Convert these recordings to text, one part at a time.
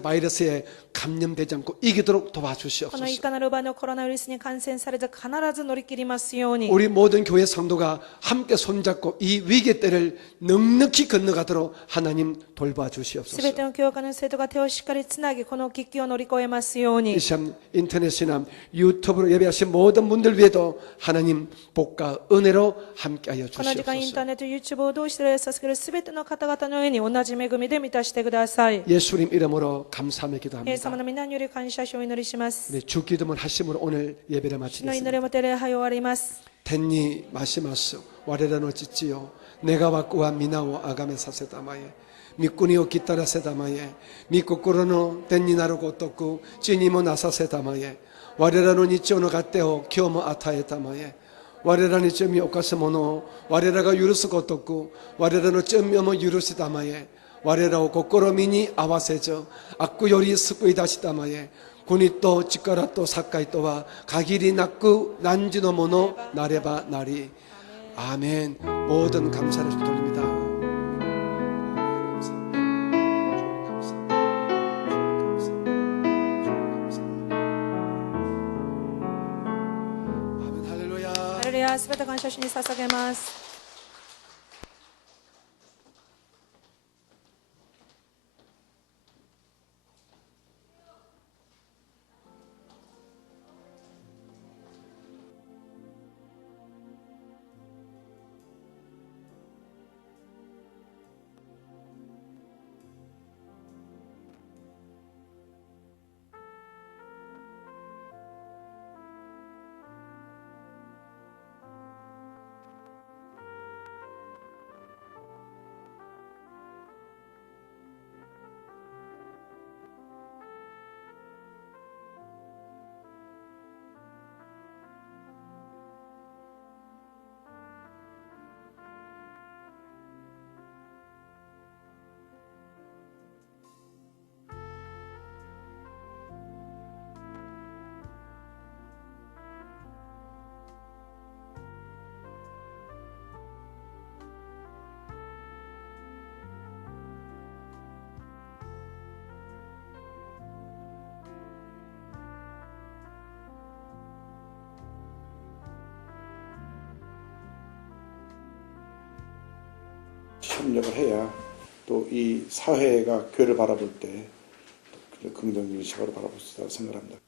악한 바이러스에 감염되지 않고 이기도록 このい 도와주시옵소서. かなる場のコロナウイルスに感染されず必ず乗り切りますように 우리 모든 교회 성도가 함께 손잡고 이 위기 때를 넉넉히 건너가도록 하나님 すべ 돌봐주시옵소서. ての教会の生徒が手をしっかりつなぎこの危機を乗り越えますように 이 시간 인터넷이나 유튜브로 예배하신 모든 분들 위에도 하나님 복과 은혜로 함께하여 この時間インタ 주시옵소서. ーネット YouTube を通して礼捧げるすべての方々の上に同じ恵みで満たしてください。 예수님 이름으로 감사하며 イエス様 기도합니다. の皆により感謝しをお祈りします。 우리 주 기도문 하심으로 오늘 예배를 主の祈り 마치겠습니다. をもて礼拝を終わります。 텐니 마시마스 와레라노 지지요 내가 와꾸와 미나오 아가메 사세다마에 미꾸니오 기타라세다마에 미꾸꾸로노 텐니나루고 또꾸 찌니모 나사세다마에 와레라노 니치오노 가떼오 키오모 아타에다마에 와레라니 쯤이 오카스모노 와레라가 유르스고 또꾸 와레라노 쯤이오모 유르시다마에 와레라오 고꼬로미니 아와세저 악구요리 스쿠이다시다마에 군이또 직가라또 사카이또와 가기리 낙구 난지노모노 나레바 나리 아멘. 모든 감사를 돌립니다. 아멘. 할렐루야. ハレルヤ、すべて感謝主に捧げます。협력을 해야 또 이 사회가 교회를 바라볼 때 긍정적인 시각으로 바라볼 수 있다고 생각합니다.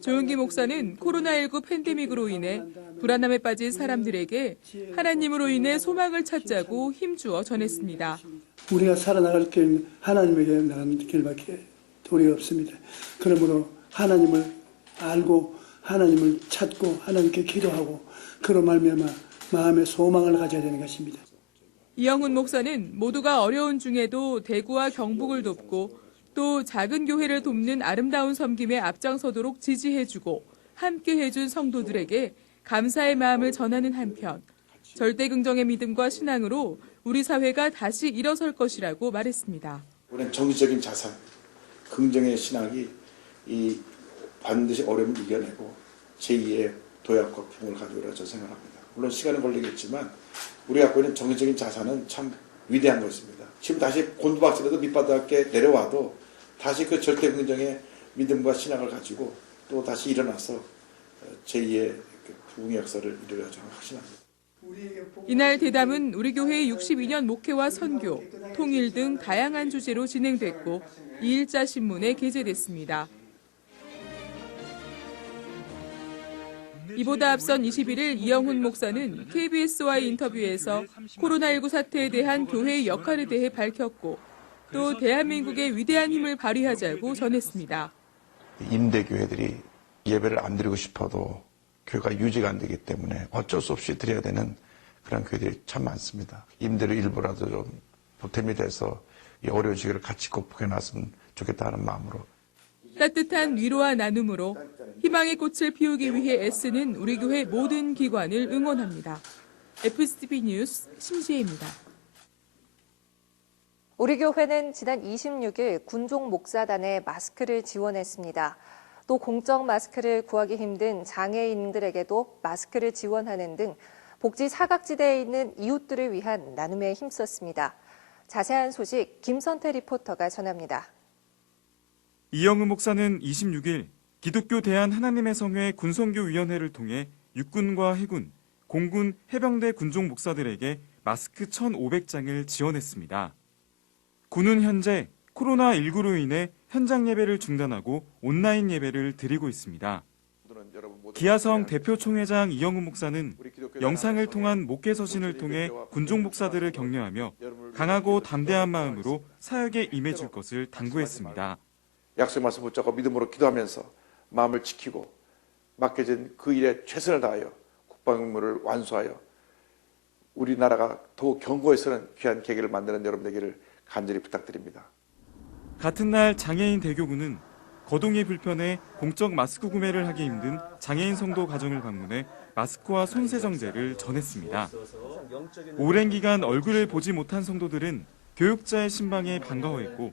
조은기 목사는 코로나19 팬데믹으로 인해 불안함에 빠진 사람들에게 하나님으로 인해 소망을 찾자고 힘주어 전했습니다. 우리가 살아나갈 길은 하나님에게 나가는 길밖에 도리 없습니다. 그러므로 하나님을 알고 하나님을 찾고 하나님께 기도하고 그로 말미암아 마음의 소망을 가져야 되는 것입니다. 이영훈 목사는 모두가 어려운 중에도 대구와 경북을 돕고 또 작은 교회를 돕는 아름다운 섬김에 앞장서도록 지지해주고 함께해준 성도들에게 감사의 마음을 전하는 한편 절대 긍정의 믿음과 신앙으로 우리 사회가 다시 일어설 것이라고 말했습니다. 우리는 정치적인 자산, 긍정의 신앙이 이 반드시 어려움을 이겨내고 제2의 도약과 부흥을 가져오리라 저는 생각합니다. 물론 시간은 걸리겠지만 우리 갖고 있는 정치적인 자산은 참 위대한 것입니다. 지금 다시 곤두박질해도 밑바닥에 내려와도 다시 그 절대 긍정의 믿음과 신앙을 가지고 또 다시 일어나서 제2의 부흥의 역사를 이루려 저는 확신합니다. 이날 대담은 우리 교회의 62년 목회와 선교, 통일 등 다양한 주제로 진행됐고 2일자 신문에 게재됐습니다. 이보다 앞선 21일 이영훈 목사는 KBS와의 인터뷰에서 코로나19 사태에 대한 교회의 역할에 대해 밝혔고 또 대한민국의 위대한 힘을 발휘하자고 전했습니다. 임대교회들이 예배를 안 드리고 싶어도 교회가 유지가 안 되기 때문에 어쩔 수 없이 드려야 되는 그런 교회들이 참 많습니다. 임대료 일부라도 좀 보탬이 돼서 이 어려운 시기를 같이 극복해 놨으면 좋겠다는 마음으로. 따뜻한 위로와 나눔으로 희망의 꽃을 피우기 위해 애쓰는 우리 교회 모든 기관을 응원합니다. FSTV 뉴스 심지혜입니다. 우리 교회는 지난 26일 군종 목사단에 마스크를 지원했습니다. 또 공적 마스크를 구하기 힘든 장애인들에게도 마스크를 지원하는 등 복지 사각지대에 있는 이웃들을 위한 나눔에 힘썼습니다. 자세한 소식 김선태 리포터가 전합니다. 이영우 목사는 26일 기독교 대한하나님의 성회 군선교위원회를 통해 육군과 해군, 공군, 해병대 군종 목사들에게 마스크 1,500장을 지원했습니다. 군은 현재 코로나19로 인해 현장 예배를 중단하고 온라인 예배를 드리고 있습니다. 기아성 대표 총회장 이영우 목사는 영상을 통한 목회 서신을 통해 군종 목사들을 격려하며 강하고 담대한 마음으로 사역에 임해줄 것을 당부했습니다. 약속의 말씀 붙잡고 믿음으로 기도하면서 마음을 지키고 맡겨진 그 일에 최선을 다하여 국방 임무를 완수하여 우리나라가 더욱 견고해서는 귀한 계기를 만드는 여러분 되기를 간절히 부탁드립니다. 같은 날 장애인 대교구는 거동이 불편해 공적 마스크 구매를 하기 힘든 장애인 성도 가정을 방문해 마스크와 손세정제를 전했습니다. 오랜 기간 얼굴을 보지 못한 성도들은 교육자의 신방에 반가워했고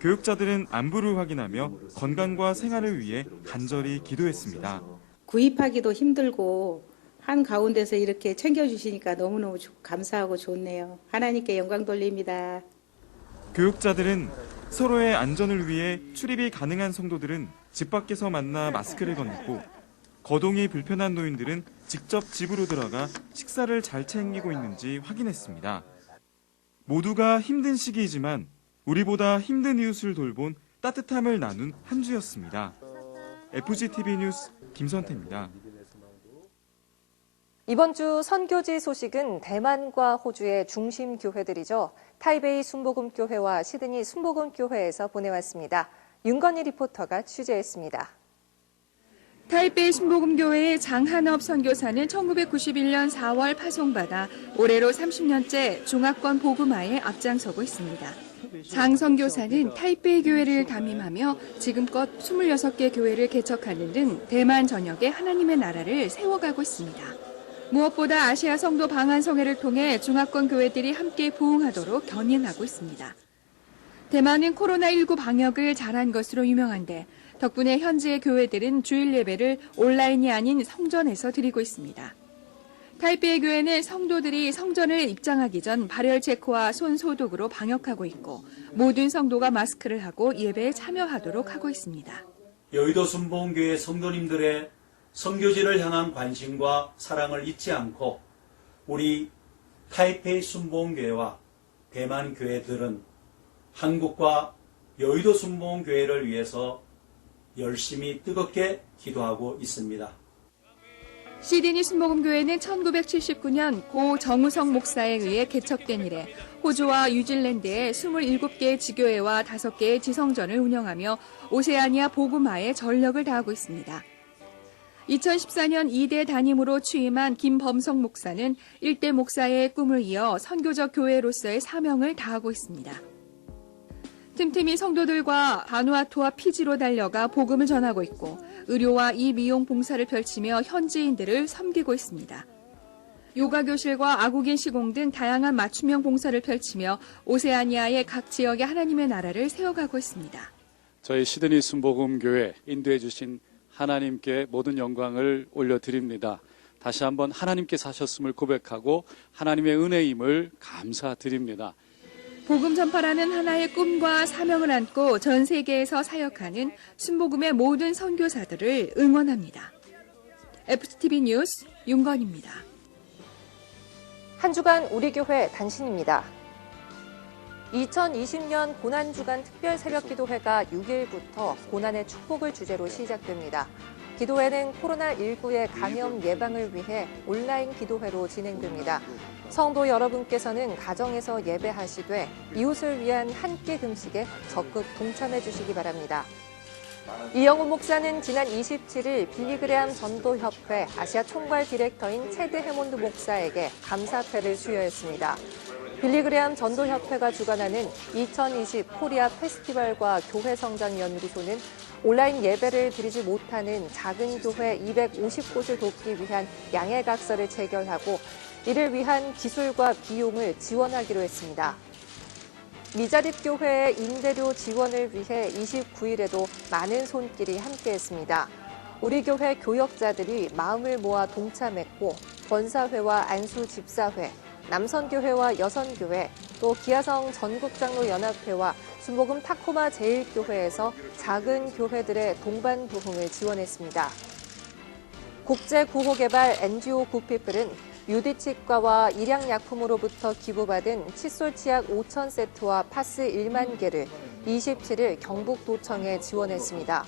교육자들은 안부를 확인하며 건강과 생활을 위해 간절히 기도했습니다. 구입하기도 힘들고 한가운데서 이렇게 챙겨주시니까 너무너무 감사하고 좋네요. 하나님께 영광 돌립니다. 교육자들은 서로의 안전을 위해 출입이 가능한 성도들은 집 밖에서 만나 마스크를 건넸고 거동이 불편한 노인들은 직접 집으로 들어가 식사를 잘 챙기고 있는지 확인했습니다. 모두가 힘든 시기이지만 우리보다 힘든 이웃을 돌본 따뜻함을 나눈 한 주였습니다. FGTV 뉴스 김선태입니다. 이번 주 선교지 소식은 대만과 호주의 중심 교회들이죠. 타이베이 순복음교회와 시드니 순복음교회에서 보내왔습니다. 윤건희 리포터가 취재했습니다. 타이베이 순복음교회의 장한업 선교사는 1991년 4월 파송받아 올해로 30년째 중화권 복음화에 앞장서고 있습니다. 장 선교사는 타이베이 교회를 담임하며 지금껏 26개 교회를 개척하는 등 대만 전역에 하나님의 나라를 세워가고 있습니다. 무엇보다 아시아 성도 방한성회를 통해 중화권 교회들이 함께 부흥하도록 견인하고 있습니다. 대만은 코로나19 방역을 잘한 것으로 유명한데 덕분에 현지의 교회들은 주일 예배를 온라인이 아닌 성전에서 드리고 있습니다. 타이베이 교회는 성도들이 성전을 입장하기 전 발열 체크와 손 소독으로 방역하고 있고 모든 성도가 마스크를 하고 예배에 참여하도록 하고 있습니다. 여의도 순복음교회 성도님들의 선교지를 향한 관심과 사랑을 잊지 않고 우리 타이페이 순복음교회와 대만 교회들은 한국과 여의도 순복음교회를 위해서 열심히 뜨겁게 기도하고 있습니다. 시드니 순복음교회는 1979년 고 정우성 목사에 의해 개척된 이래 호주와 뉴질랜드의 27개의 지교회와 5개의 지성전을 운영하며 오세아니아 복음화에 전력을 다하고 있습니다. 2014년 2대 담임으로 취임한 김범석 목사는 1대 목사의 꿈을 이어 선교적 교회로서의 사명을 다하고 있습니다. 틈틈이 성도들과 바누아투와 피지로 달려가 복음을 전하고 있고 의료와 이미용 봉사를 펼치며 현지인들을 섬기고 있습니다. 요가 교실과 아구긴 시공 등 다양한 맞춤형 봉사를 펼치며 오세아니아의 각 지역의 하나님의 나라를 세워가고 있습니다. 저희 시드니 순복음교회 인도해 주신 하나님께 모든 영광을 올려드립니다. 다시 한번 하나님께 사셨음을 고백하고 하나님의 은혜임을 감사드립니다. 복음 전파라는 하나의 꿈과 사명을 안고 전 세계에서 사역하는 순복음의 모든 선교사들을 응원합니다. FGTV 뉴스 윤건입니다. 한 주간 우리 교회 단신입니다. 2020년 고난주간 특별 새벽기도회가 6일부터 고난의 축복을 주제로 시작됩니다. 기도회는 코로나19의 감염 예방을 위해 온라인 기도회로 진행됩니다. 성도 여러분께서는 가정에서 예배하시되 이웃을 위한 한 끼 금식에 적극 동참해 주시기 바랍니다. 이영우 목사는 지난 27일 빌리그레암 전도협회 아시아 총괄 디렉터인 체드 해몬드 목사에게 감사패를 수여했습니다. 빌리그레암 전도협회가 주관하는 2020 코리아 페스티벌과 교회성장연구소는 온라인 예배를 드리지 못하는 작은 교회 250곳을 돕기 위한 양해각서를 체결하고 이를 위한 기술과 비용을 지원하기로 했습니다. 미자립교회의 임대료 지원을 위해 29일에도 많은 손길이 함께했습니다. 우리 교회 교역자들이 마음을 모아 동참했고 권사회와 안수집사회, 남선교회와 여선교회, 또 기아성 전국장로연합회와 순복음 타코마 제일교회에서 작은 교회들의 동반 부흥을 지원했습니다. 국제구호개발 NGO 굿피플은 유디치과와 일양약품으로부터 기부받은 칫솔 치약 5,000세트와 파스 1만 개를 27일 경북도청에 지원했습니다.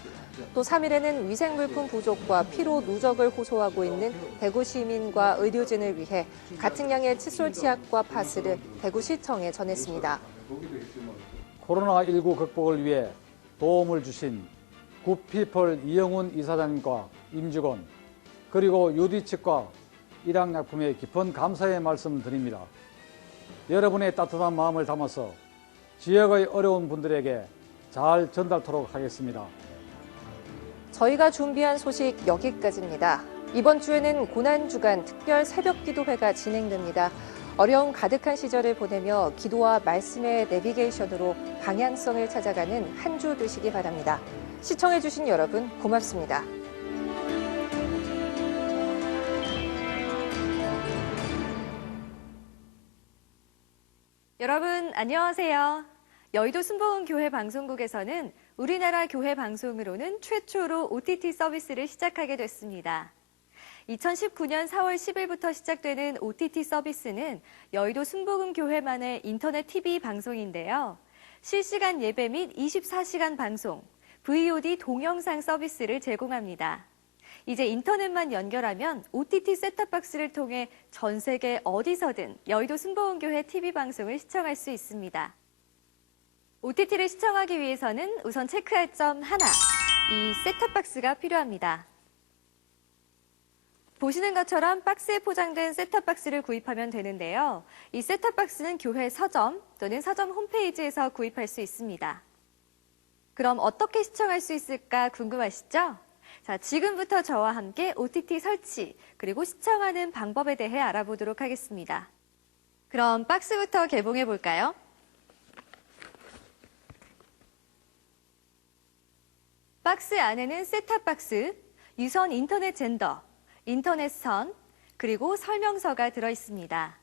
또 3일에는 위생물품 부족과 피로 누적을 호소하고 있는 대구 시민과 의료진을 위해 같은 양의 칫솔 치약과 파스를 대구시청에 전했습니다. 코로나19 극복을 위해 도움을 주신 굿피플 이영훈 이사장님과 임직원 그리고 유디치과 일양약품에 깊은 감사의 말씀 드립니다. 여러분의 따뜻한 마음을 담아서 지역의 어려운 분들에게 잘 전달토록 하겠습니다. 저희가 준비한 소식 여기까지입니다. 이번 주에는 고난주간 특별 새벽기도회가 진행됩니다. 어려움 가득한 시절을 보내며 기도와 말씀의 내비게이션으로 방향성을 찾아가는 한 주 되시기 바랍니다. 시청해주신 여러분 고맙습니다. 여러분 안녕하세요. 여의도 순복음교회 방송국에서는 우리나라 교회 방송으로는 최초로 OTT 서비스를 시작하게 됐습니다. 2019년 4월 10일부터 시작되는 OTT 서비스는 여의도 순복음교회만의 인터넷 TV 방송인데요. 실시간 예배 및 24시간 방송, VOD 동영상 서비스를 제공합니다. 이제 인터넷만 연결하면 OTT 셋탑박스를 통해 전 세계 어디서든 여의도 순복음교회 TV 방송을 시청할 수 있습니다. OTT를 시청하기 위해서는 우선 체크할 점 하나, 이 셋탑박스가 필요합니다. 보시는 것처럼 박스에 포장된 셋탑박스를 구입하면 되는데요. 이 셋탑박스는 교회 서점 또는 서점 홈페이지에서 구입할 수 있습니다. 그럼 어떻게 시청할 수 있을까 궁금하시죠? 자, 지금부터 저와 함께 OTT 설치 그리고 시청하는 방법에 대해 알아보도록 하겠습니다. 그럼 박스부터 개봉해 볼까요? 박스 안에는 셋탑박스, 유선 인터넷 젠더, 인터넷선, 그리고 설명서가 들어있습니다.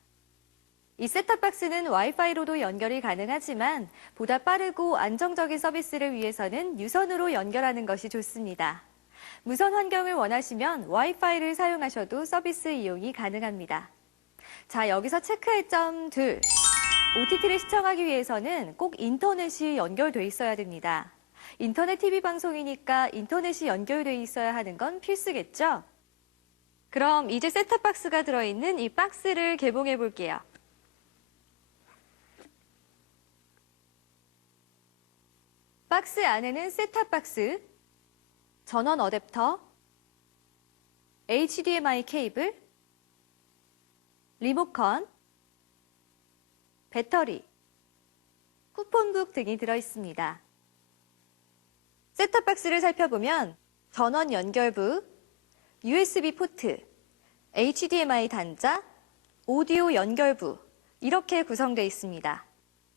이 셋탑박스는 와이파이로도 연결이 가능하지만 보다 빠르고 안정적인 서비스를 위해서는 유선으로 연결하는 것이 좋습니다. 무선 환경을 원하시면 와이파이를 사용하셔도 서비스 이용이 가능합니다. 자, 여기서 체크할 점 둘. OTT를 시청하기 위해서는 꼭 인터넷이 연결돼 있어야 됩니다. 인터넷 TV 방송이니까 인터넷이 연결돼 있어야 하는 건 필수겠죠? 그럼 이제 셋탑박스가 들어있는 이 박스를 개봉해 볼게요. 박스 안에는 셋탑박스, 전원 어댑터, HDMI 케이블, 리모컨, 배터리, 쿠폰북 등이 들어있습니다. 셋탑박스를 살펴보면 전원 연결부, USB 포트, HDMI 단자, 오디오 연결부 이렇게 구성되어 있습니다.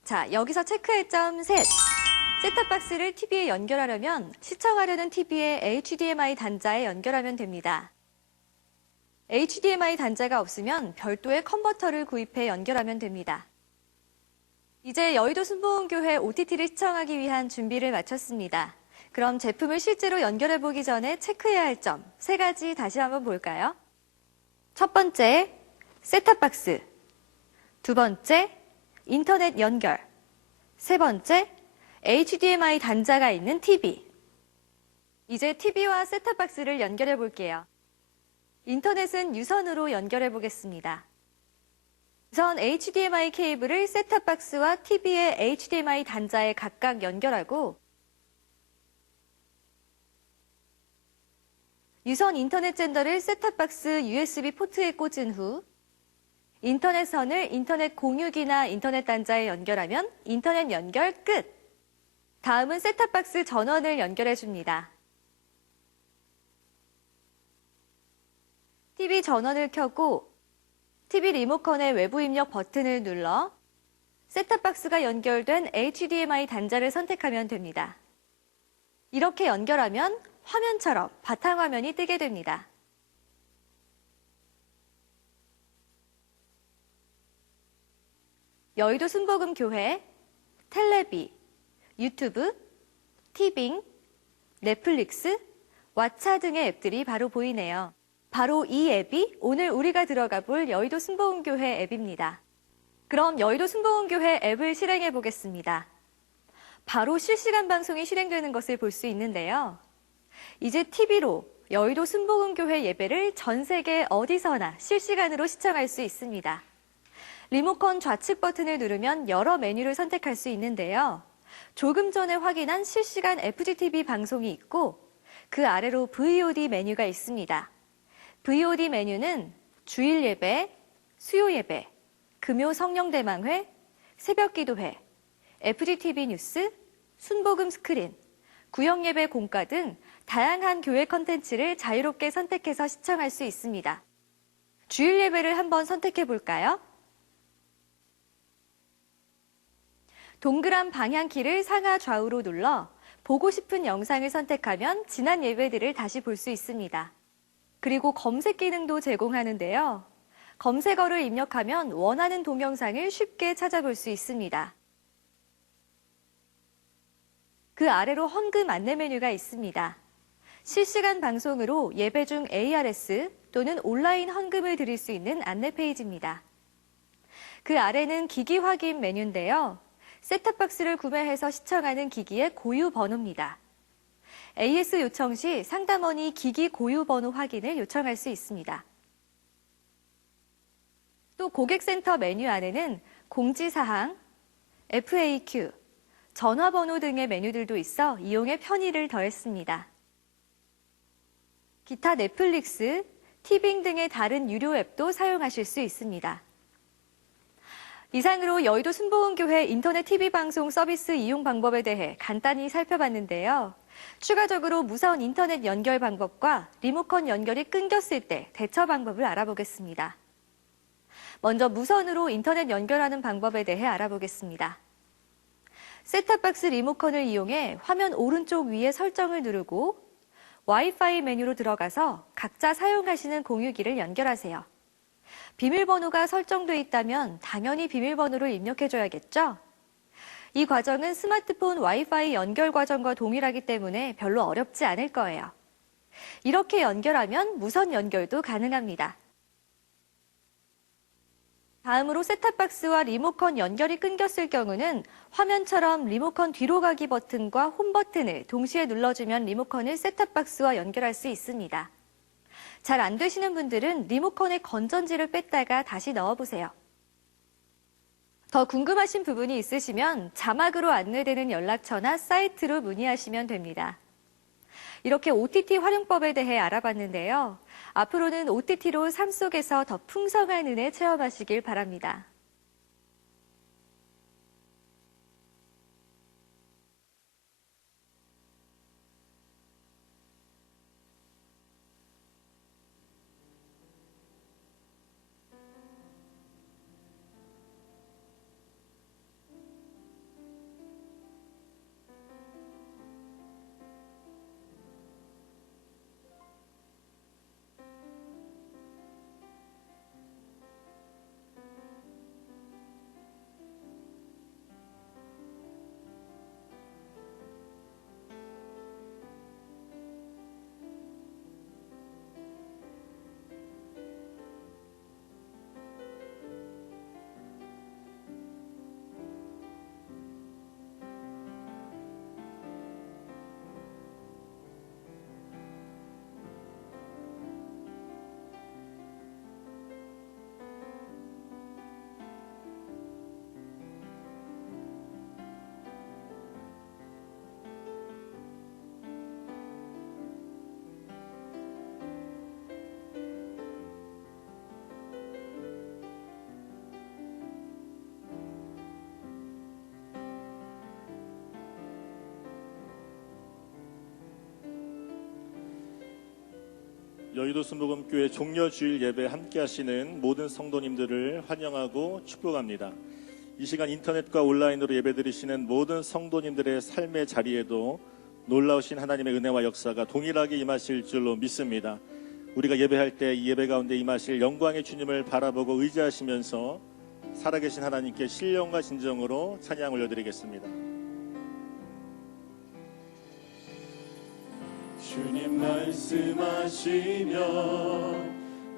자, 여기서 체크할 점 셋. 셋탑박스를 TV에 연결하려면 시청하려는 TV의 HDMI 단자에 연결하면 됩니다. HDMI 단자가 없으면 별도의 컨버터를 구입해 연결하면 됩니다. 이제 여의도 순복음교회 OTT를 시청하기 위한 준비를 마쳤습니다. 그럼 제품을 실제로 연결해 보기 전에 체크해야 할 점 3가지 다시 한번 볼까요? 첫 번째, 셋탑박스. 두 번째, 인터넷 연결. 세 번째, HDMI 단자가 있는 TV. 이제 TV와 셋탑박스를 연결해 볼게요. 인터넷은 유선으로 연결해 보겠습니다. 우선 HDMI 케이블을 셋탑박스와 TV의 HDMI 단자에 각각 연결하고 유선 인터넷 젠더를 셋탑박스 USB 포트에 꽂은 후 인터넷선을 인터넷 공유기나 인터넷 단자에 연결하면 인터넷 연결 끝! 다음은 셋탑박스 전원을 연결해 줍니다. TV 전원을 켜고 TV 리모컨의 외부 입력 버튼을 눌러 셋탑박스가 연결된 HDMI 단자를 선택하면 됩니다. 이렇게 연결하면 화면처럼 바탕화면이 뜨게 됩니다. 여의도 순복음교회, 텔레비, 유튜브, 티빙, 넷플릭스, 왓챠 등의 앱들이 바로 보이네요. 바로 이 앱이 오늘 우리가 들어가 볼 여의도 순복음교회 앱입니다. 그럼 여의도 순복음교회 앱을 실행해 보겠습니다. 바로 실시간 방송이 실행되는 것을 볼 수 있는데요. 이제 TV로 여의도 순복음교회 예배를 전 세계 어디서나 실시간으로 시청할 수 있습니다. 리모컨 좌측 버튼을 누르면 여러 메뉴를 선택할 수 있는데요. 조금 전에 확인한 실시간 FGTV 방송이 있고 그 아래로 VOD 메뉴가 있습니다. VOD 메뉴는 주일 예배, 수요 예배, 금요 성령대망회, 새벽기도회, FGTV 뉴스, 순복음 스크린, 구역예배 공과 등 다양한 교회 컨텐츠를 자유롭게 선택해서 시청할 수 있습니다. 주일 예배를 한번 선택해 볼까요? 동그란 방향키를 상하 좌우로 눌러 보고 싶은 영상을 선택하면 지난 예배들을 다시 볼 수 있습니다. 그리고 검색 기능도 제공하는데요. 검색어를 입력하면 원하는 동영상을 쉽게 찾아볼 수 있습니다. 그 아래로 헌금 안내 메뉴가 있습니다. 실시간 방송으로 예배 중 ARS 또는 온라인 헌금을 드릴 수 있는 안내 페이지입니다. 그 아래는 기기 확인 메뉴인데요. 셋탑박스를 구매해서 시청하는 기기의 고유 번호입니다. AS 요청 시 상담원이 기기 고유 번호 확인을 요청할 수 있습니다. 또 고객센터 메뉴 안에는 공지사항, FAQ, 전화번호 등의 메뉴들도 있어 이용에 편의를 더했습니다. 기타 넷플릭스, 티빙 등의 다른 유료 앱도 사용하실 수 있습니다. 이상으로 여의도 순복음교회 인터넷 TV 방송 서비스 이용 방법에 대해 간단히 살펴봤는데요. 추가적으로 무선 인터넷 연결 방법과 리모컨 연결이 끊겼을 때 대처 방법을 알아보겠습니다. 먼저 무선으로 인터넷 연결하는 방법에 대해 알아보겠습니다. 셋탑박스 리모컨을 이용해 화면 오른쪽 위에 설정을 누르고 와이파이 메뉴로 들어가서 각자 사용하시는 공유기를 연결하세요. 비밀번호가 설정돼 있다면 당연히 비밀번호를 입력해줘야겠죠? 이 과정은 스마트폰 와이파이 연결 과정과 동일하기 때문에 별로 어렵지 않을 거예요. 이렇게 연결하면 무선 연결도 가능합니다. 다음으로 셋탑박스와 리모컨 연결이 끊겼을 경우는 화면처럼 리모컨 뒤로 가기 버튼과 홈 버튼을 동시에 눌러주면 리모컨을 셋탑박스와 연결할 수 있습니다. 잘 안 되시는 분들은 리모컨의 건전지를 뺐다가 다시 넣어보세요. 더 궁금하신 부분이 있으시면 자막으로 안내되는 연락처나 사이트로 문의하시면 됩니다. 이렇게 OTT 활용법에 대해 알아봤는데요. 앞으로는 OTT로 삶 속에서 더 풍성한 은혜 체험하시길 바랍니다. 여의도 순복음교회 종려주일 예배 함께 하시는 모든 성도님들을 환영하고 축복합니다. 이 시간 인터넷과 온라인으로 예배드리시는 모든 성도님들의 삶의 자리에도 놀라우신 하나님의 은혜와 역사가 동일하게 임하실 줄로 믿습니다. 우리가 예배할 때 이 예배 가운데 임하실 영광의 주님을 바라보고 의지하시면서 살아계신 하나님께 신령과 진정으로 찬양 올려드리겠습니다. 주님 말씀하시면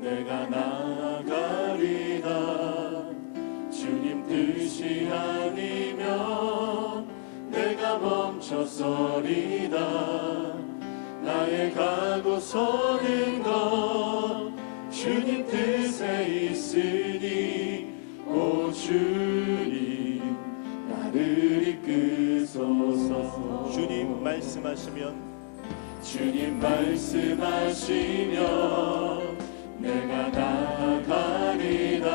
내가 나아가리라. 주님 뜻이 아니면 내가 멈춰서리다. 나의 가고 서는 것 주님 뜻에 있으니 오 주님 나를 이끄소서. 주님 말씀하시면 내가 나아가리라.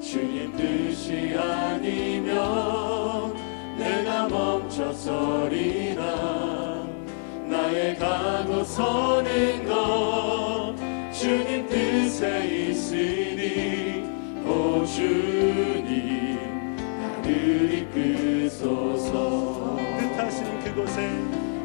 주님 뜻이 아니면 내가 멈춰서리라. 나의 가고 서는 것 주님 뜻에 있으니 오 주님 나를 이끄소서.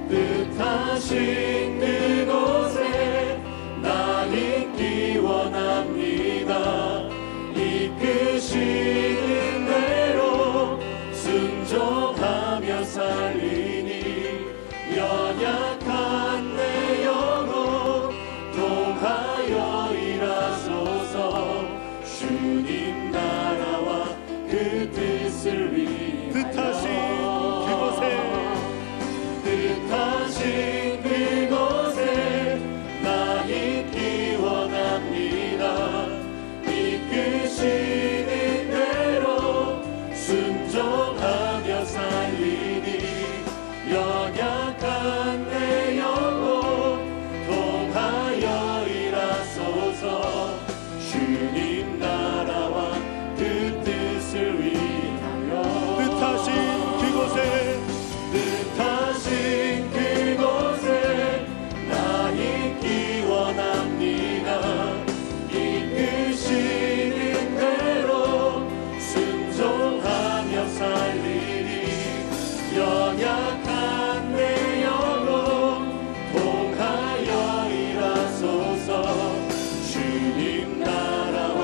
뜻하신 그곳에 나 있기 원합니다. 이끄시는 대로 순종하며 살리니 연약한 내 영혼 통하여 일하소서. 주님 나라와 그 뜻을 위하여 뜻하신 그곳에 나 있기 원합니다. 이끄시는 대로 순종하며 살리니 연약한 내 영혼 통하여 일하소서. 주님 나라와 그 뜻을 위하여 뜻하신 그곳에 나 있기 원합니다. 이끄시는 대로 순종하며 살리니 연약한 내 영혼 통하여 일하소서. 주님 나라와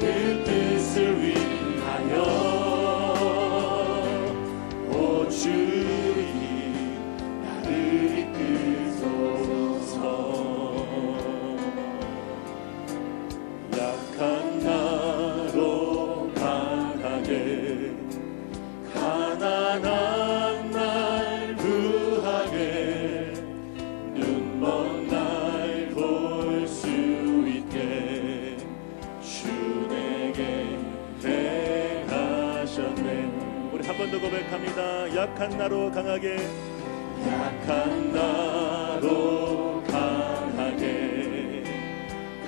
그 뜻을 위하여 오 주님 나를 이끄소서. 약한 나로 강하게 가난한 날 구하게 눈먼 날 볼 수 있게 주 내게 행하셨네. 우리 한 번 더 고백합니다. 약한 나로 강하게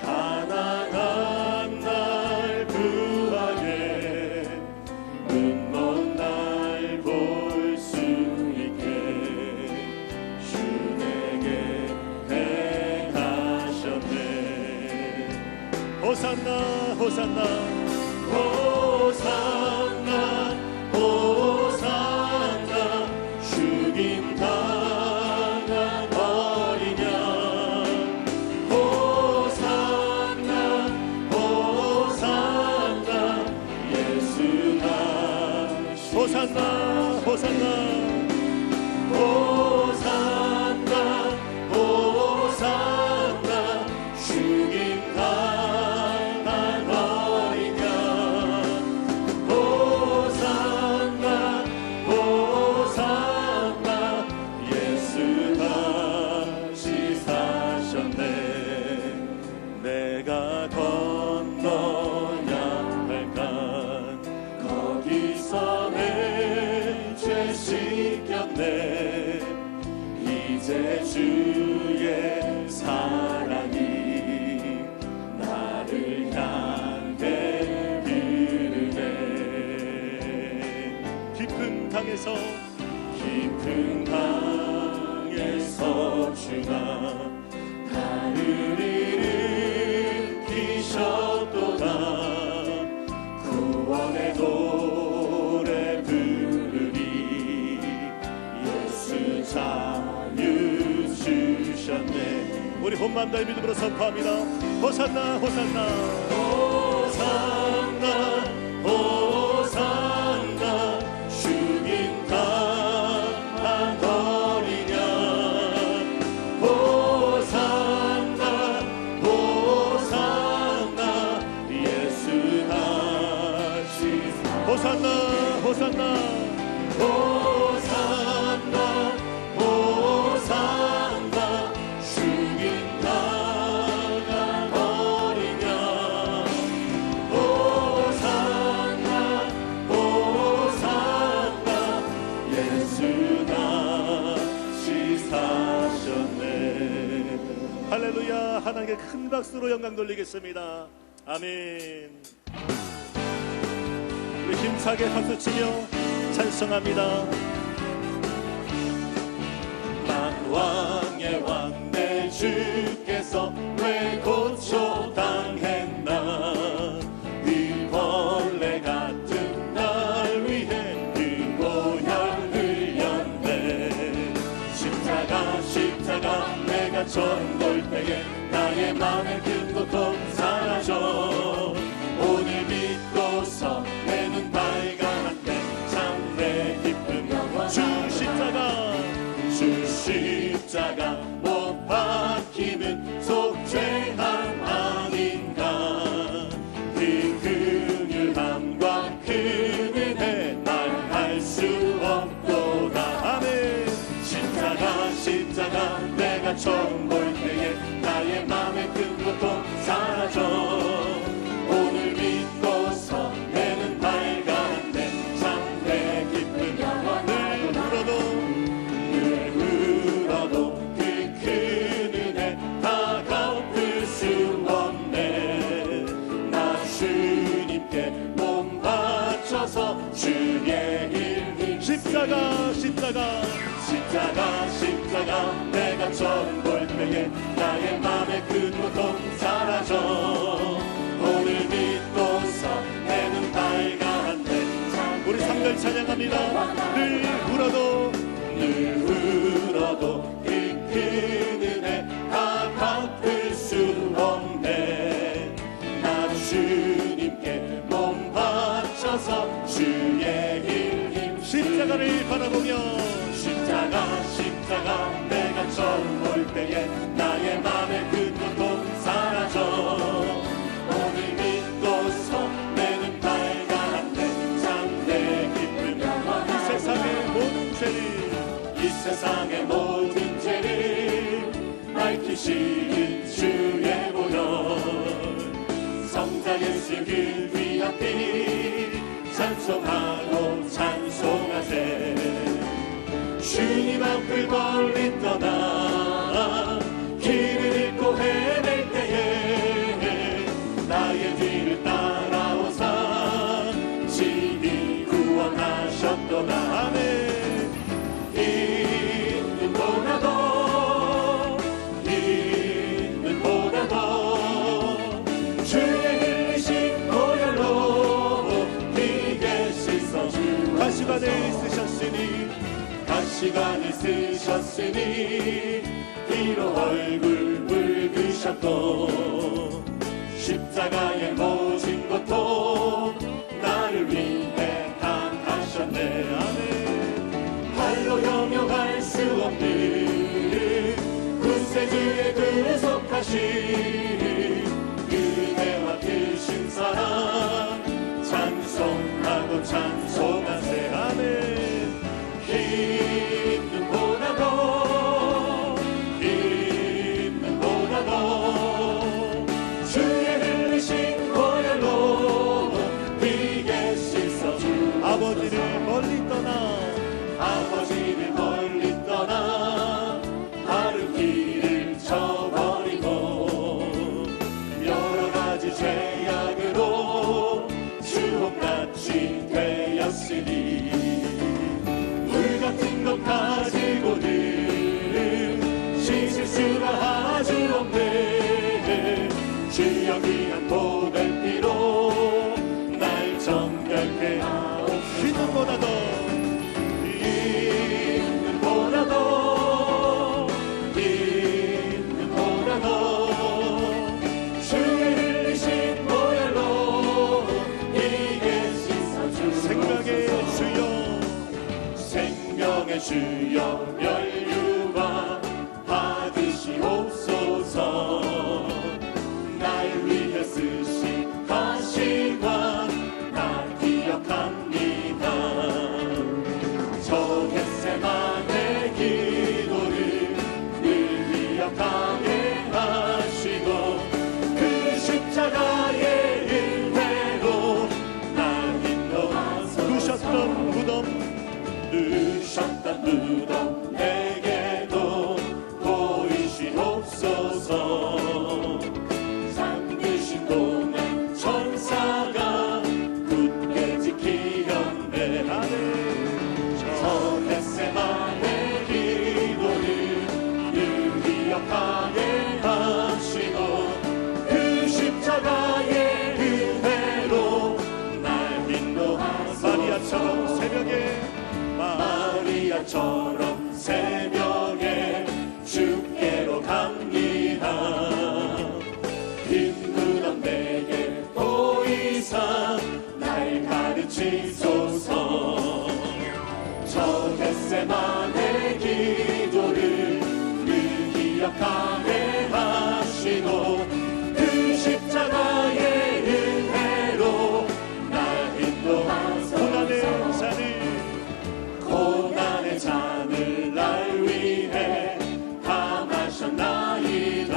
가난한 날 구하게 눈먼 날 볼 수 있게 주 내게 행하셨네. 호산나 호산나 호산나 호산나 죽임 당한 어린 양. 호산나 호산나 예수가 호산나 호산나 호산나 호산나 죽임 당한 어린 양. 호산나 호산나 예수 다시 사셨네. 내가 건너야 할 강 거기서 내 죄 씻겼네. 이제 주의 사랑이 나를 향해 흐르네. 깊은 강에서 주가 나를 일으키셨도다. 구원의 노래 부르리. 예수 자유 주셨네. 우리 온 마음 다해 믿음으로 선포합니다. 호산나 호산나 호산나 호산나 주님 강한 어린 양 호산나 호산나 예수 다시 호산나 호산나 호산나 호산나 주님 강한 어린 양 호산나 호산나 예수 다시 사셨네. 할렐루야. 하나님께 큰 박수로 영광 돌리겠습니다. 아멘. 우리 힘차게 박수치며 찬송합니다. 만왕의 왕 내 주께서 왜 고초당했나 이 벌레 같은 날 위해 그 보혈 흘렸네. 십자가 내가 전볼 때에 나의 맘의 큰 고통 사라져. 오늘 믿고서 내 눈 발견한데 참 내 기쁨. 주 십자가 못 박히는 속죄함 아닌가. 그 긍휼함과 그 은혜 말할 수 없도다. 아멘. 십자가 내가 처음 볼 때에 나의 맘의 큰 고통 사라져. 오늘 믿고서 내 눈 밝았네. 참 내 기쁨. 늘 울어도 그 큰 은혜 다 갚을 수 없네. 나 주님께 몸 바쳐서 주의 일. 십자가 내가 처음 볼 때에 나의 맘의 큰 고통 사라져. 오늘 믿고서 내 눈 밝았네. 우리 상들 찬양합니다. 늘 울어도 그 큰 은혜 다 갚을 수 없네. 나 주님께 몸 바쳐서 주의 일 힘. 십자가를 바라보며 십자가 내가 처음 볼 때에 나의 맘의 큰 고통 사라져. 오늘 믿고서 내 눈 밝았네. 참 내 기쁨. 이 세상의 모든 죄를 밝히시는 주의 보혈. 성자 예수 그 귀한 피 찬송하고 찬송하세. 주님 앞을 멀리 떠나 길을 잃고 헤맬 때에 나의 뒤를 따라오사 친히 구원하셨도다. 아멘. 있는보다도 주의 흘리신 보혈로 비게 씻어주. 가시관을 쓰셨으니 피로 얼굴 붉으셨고 십자가의 모진 고통 나를 위해 당하셨네. 아멘. 발로 형용할 수 없는 구세주의 구속하신 그대와 크신 사랑 찬송하고 찬송하세. 아멘. 있는보다도 주의 흘리신 보혈로 비게 씻어주. 아버지를 멀리 떠나 다른 길을 쳐버리고 여러 가지 죄악으로 주홍같이 되었으니 같은 것 가지고는 씻을 수가 아주 없네. 주여 귀한 보배피로 날 정결케 하옵소서. 있는보다도 주의 흘리신 보혈로 이게 힘든 내게 더 이상 날 가르치소서. 저 겟세마네 기도를 늘 기억하게 하시고 그 십자가의 은혜로 날 인도하소서. 고난의 잔을 날 위해 감하셨나이다.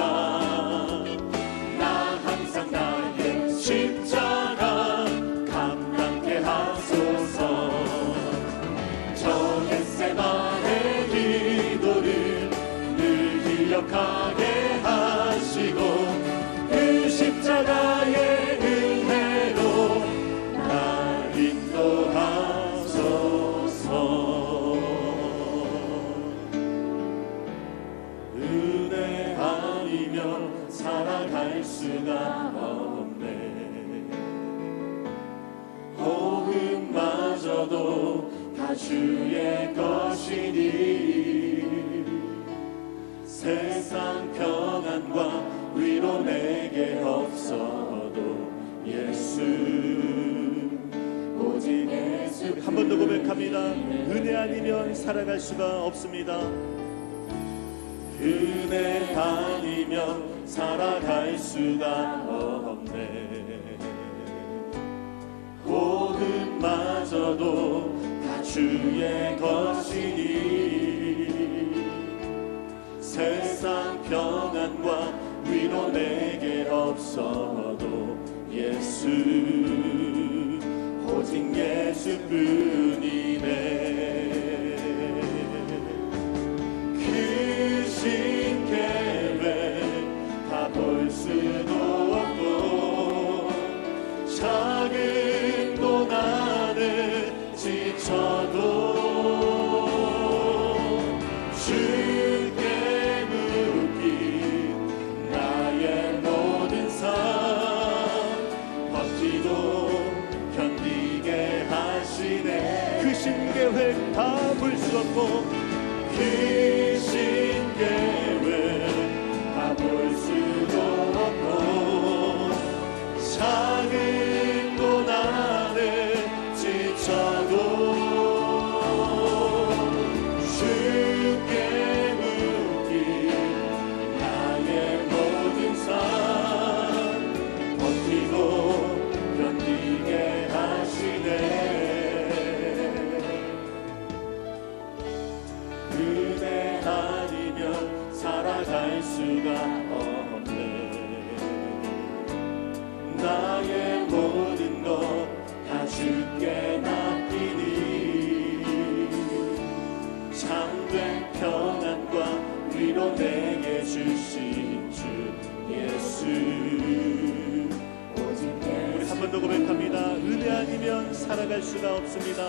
나 항상 나의 십자가 감당케 하소서. 저 겟세마네 기도를 늘 기억하게 하시고 그 십자가의 은혜로 날 인도하소서. 은혜 아니면 살아갈 수가 없네. 복음마저도 다 주의 것이니 세상 평안과 위로 내게 없어도 예수 오직 예수. 한 번 더 고백합니다. 은혜 아니면 살아갈 수가 없습니다. 은혜 아니면 살아갈 수가 없네. 복음마저도 다 주의 것이니 세상 평안과 위로 내게 없어도 예수 오직 예수뿐이네. 크신 계획 다 볼 수도 없고 작은 고난을 지쳐도 주께 묶인 나의 모든 삶 버티고 견디게 하시네. 크신 계획 다 볼 수 없고 크신 계획 다 볼 수도 없고 작은 고난을 지쳐도 주께 묶인 나의 모든 삶 버티고 견디게 하시네. 은혜 아니면 살아갈 수가 없네. 나의 모든 것 다 주께 맡기니 참된 평안과 위로 내게 주신 주 예수 오직 우리 한 번 더 고백합니다. 은혜 아니면 살아갈 수가 없습니다.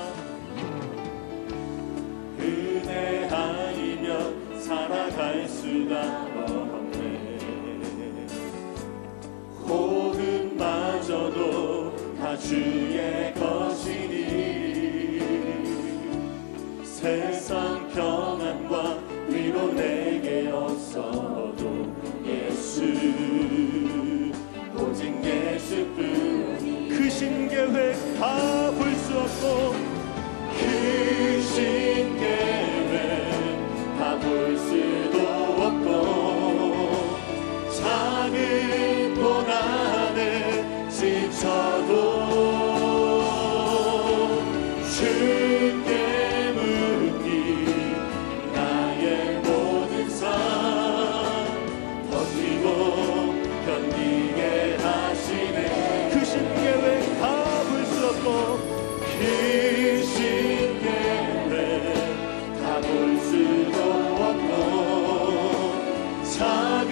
은혜 아니면 살아갈 수가 없네. 복음마저도 다 주의 것이니 세상 평안과 위로 내게 없어도 예수 오직 예수뿐이. 크신 계획 다 볼 수 없고 크신 계획 다 볼 수도 없고 작은 고난을 지쳐도 주께 묶인 나의 모든 삶 버티고 견디게 하시네. 크신 계획 다 볼 수 없고 크신 계획 다 볼 수도 없고 작은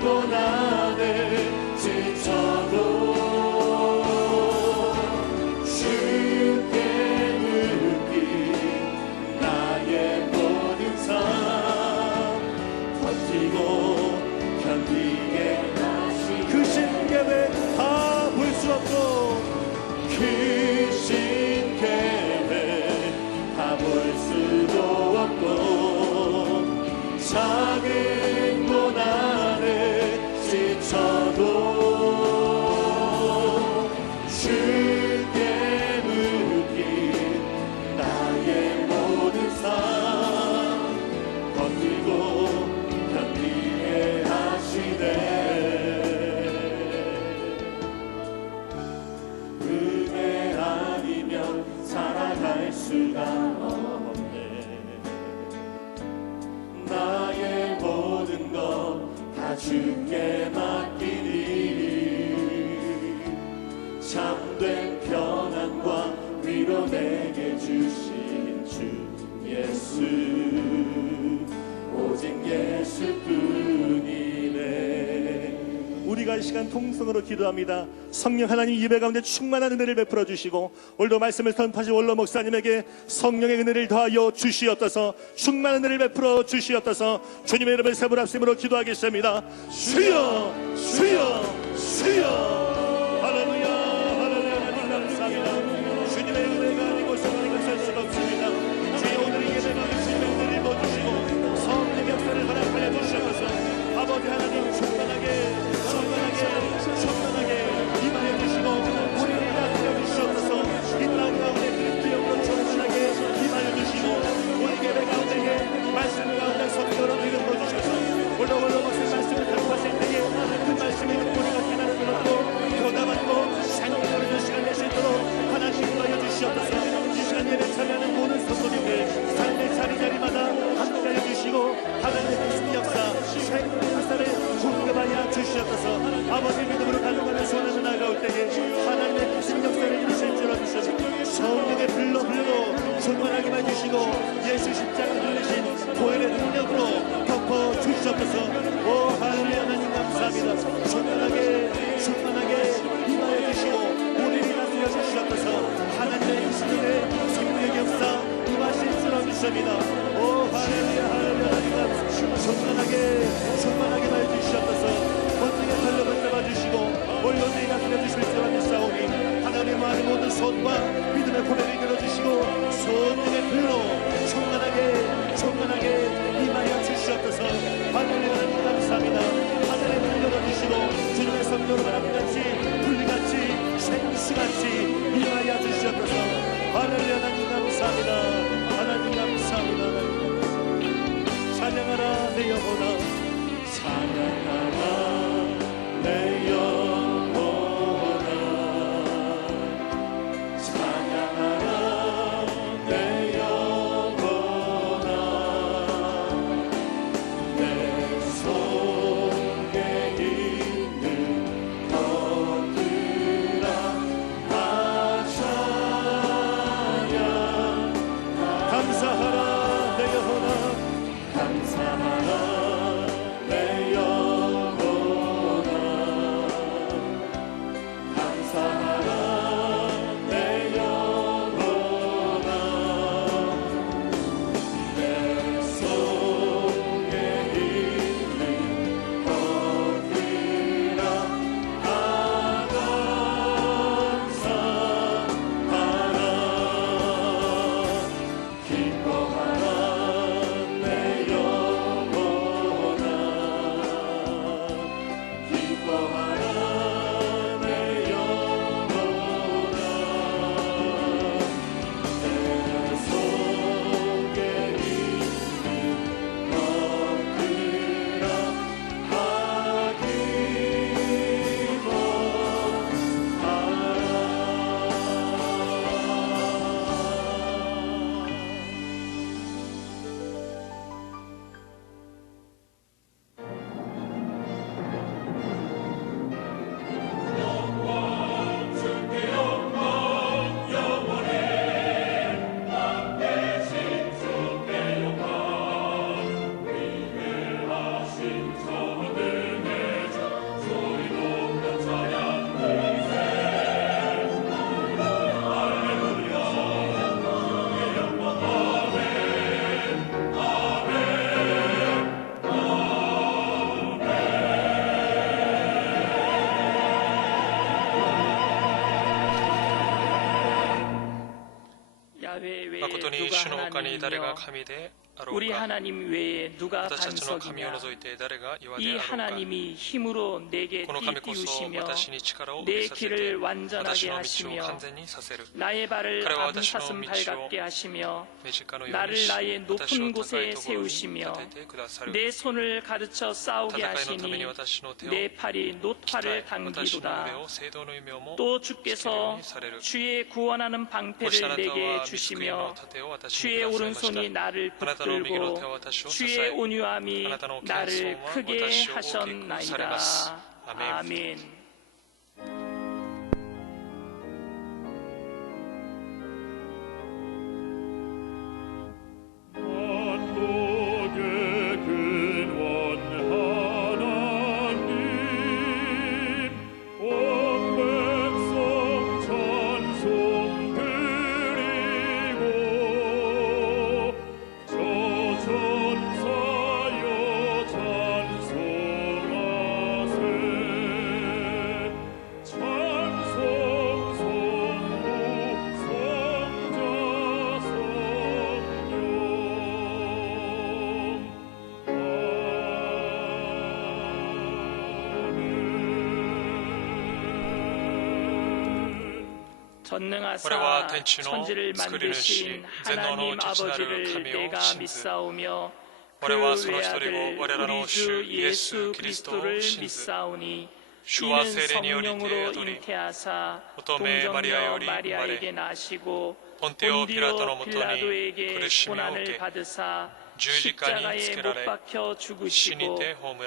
고난을 지쳐도 주께 묶인 나의 모든 삶 버티고 견디게 하시네. 크신 계획 다 볼 수 없고 크신 계획 다 볼 수도 없고 작은 고난을 주께 맡기니 참된 평안과 위로 내게 주신 주 예수 오직 예수뿐이네. 우리가 이 시간 통성으로 기도합니다. 성령 하나님 예배 가운데 충만한 은혜를 베풀어 주시고 오늘도 말씀을 선포하신 원로 목사님에게 성령의 은혜를 더하여 주시옵소서. 충만한 은혜를 베풀어 주시옵소서. 주님의 이름을 세 번 합심으로 기도하겠습니다. 주여 주여 주여. 할렐루야 할렐루야. 하나님 감사합니다. 주님의 은혜가 아니고 성령이 살 수가 없습니다. 주여 오늘 이 예배 가운데 주님의 은혜를 입어주시고 성령의 역사를 허락하여 주시옵소서. 아버지 하나님 충만하게 임하여 주시고 우리를 다스려 주시옵소서. 이 땅 가운데 그리스도 영으로 충만하게 임하여 주시고 우리 예배 가운데 말씀 가운데 성령으로 이끌어 주셔서 올라 목사님 말씀을 답하실 때에 그 말씀의 우리가 깨달아 들었고 교담하고 생각하는 시간 낼 수 있도록 하나님 인도하여 주시옵소서. 이 시간 예배 참여하는 모든 성도님들 삶의 자리자리마다 함께하여 주시고 하나님의 말씀 역사 생명의 역사를 공급하여 주시옵소서. 아버지 믿음으로 가져가는 소원을 나가올 때에 하나님의 말씀 역사를 이루실 줄 알으시옵소서. 성령의 불로 충만하게 해주시고 예수 십자가 흘리신 보혈의 능력으로 덮어 주시옵소서. 오 할렐루야. 하나님 감사합니다. 충만하게 임하여 주시고 우리를 다스려 주시옵소서. 하나님의 육신의 생명의 역사 임하실 줄 알으십니다. 오 할렐루야 할렐루야. 하나님 충만하게 하여 주시옵소서. 번뜩이 달려을 잡아주시고 올려내게 다스려 주실 줄 믿사오니 하나님의 마음의 모든 손과 믿음의 고백을 이끌어주시고 성령의 불로 충만하게 임하여 주시옵소서. 하나님 하나님 감사합니다. 하늘의 불 열어주시고 주님의 성령으로 바람같이 불같이 생수같이 임하여 주시옵소서. 하나님 하나님 감사합니다. 하나님 감사합니다. 찬양하라 내 영혼아 찬양하라 내 영혼아 찬양하라 내 영혼아 내 속에 있는 것들아 다 찬양 감사하라 내 영혼아 감사하라 내 영혼아 감사하라 내 영혼아 내 속에 있는 것들아 다 감사하라 기뻐하라 내 영혼아 기뻐하라 내 영혼아 내 속에 있는 것들아 다誠に主の他に誰が神であろうか。 우리 하나님 외에 누가 私たちの神を 반석이냐. 除いて誰が岩 이 であろうか。 하나님이 힘으로 내게 この神こそ 띠띠우시며 私に力を 내 受けさせて 길을 私 완전하게 の道を 하시며 完全にさせる。 나의 발을 彼は 아픈 私の 사슴 道 발같게 を 하시며 目近のように 나를 し 나의 私 높은 を高 곳에 いところに 세우시며 立ててくださる。 내 손을 가르쳐 싸우게 戦いのために 하시니 私の手を 내 팔이 鍛 노타를 え私の腕 당기도다. を聖堂の夢をも 또 つけるよう 주께서 にされる。 주의 구원하는 こうしてあ 방패를 なた 내게 は御救いの 주시며 盾を私に 주의 くださいました。 오른손이 나를 あなたの 붙들고 주의 온유함이 나를 크게 하셨나이다. 아멘. 전능하사 천지를 만드신 하나님 아버지를 내가 믿사오며 그 외아들 우리 주 예수 그리스도를 믿사오니 이는 성령으로 잉태하사 동정녀 마리아에게 나시고 본디오 빌라도에게 고난을 받으사 십자가에 못 박혀 죽으시고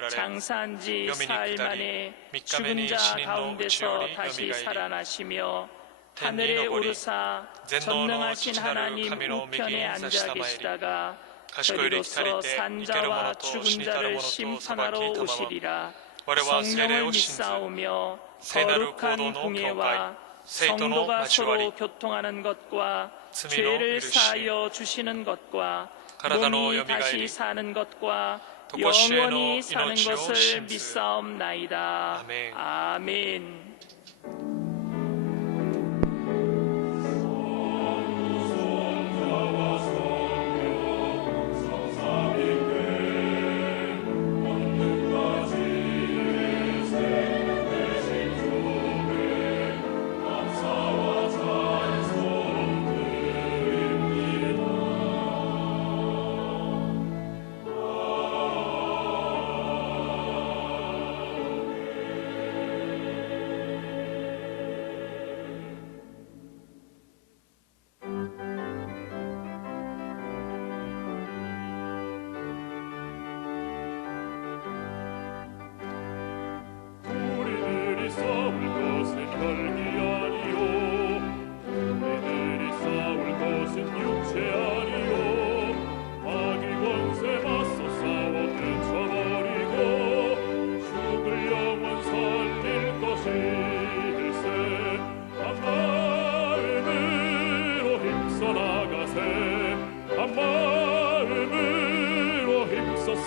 장사한 지 사흘 만에 죽은 자 가운데서 다시 살아나시며 하늘에 오르사 전능하신 하나님 우편에 앉아 계시다가 저리로서 산자와 죽은 자를 심판하러 오시리라. 성령을 믿사오며 거룩한 공예와 성도가 서로 교통하는 것과 죄를 사하여 주시는 것과 몸이 다시 사는 것과 영원히 사는 것을 믿사옵나이다. 아멘.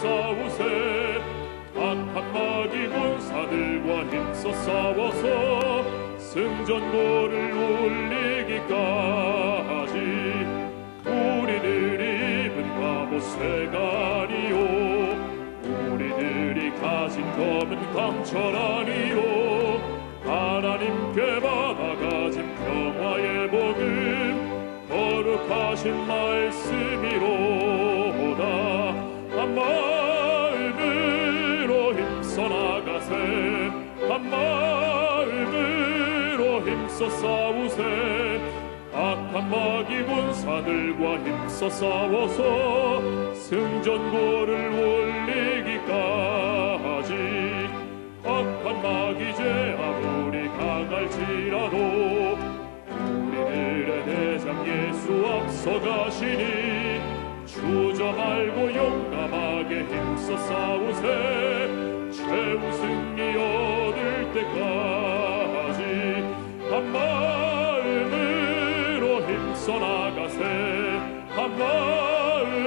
싸우세 악한 마귀 군사들과 힘써 싸워서 승전보를 울리기까지 우리들이 입은 갑옷쇠가 아니요 우리들이 가진 검은 강철 아니요 하나님께 받아가진 평화의 복음 거룩하신 말씀이로다 한 마음으로 힘써 나가세 한 마음으로 힘써 싸우세 악한 마귀 군사들과 힘써 싸워서 승전보를 올리기까지 악한 마귀 죄 아무리 강할지라도 우리들의 대장 예수 앞서 가시니 주저 말고 용감하게 힘써 싸우세 최후 승리 얻을 때까지 한 마음으로 힘써 나가세 한 마음으로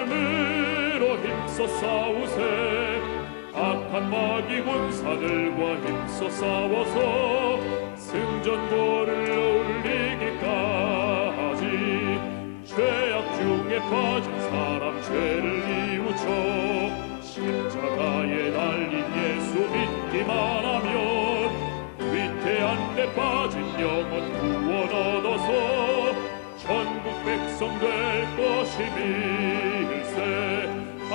힘써 싸우세 악한 마귀 군사들과 힘써 싸워서 승전보를 올리기까지 죄악 중에 빠진 사람 죄를 뉘우쳐 십자가에 달린 예수 믿기만 하면 위태한 데 빠진 영혼 구원 얻어서 전국 백성 될 것임일세 한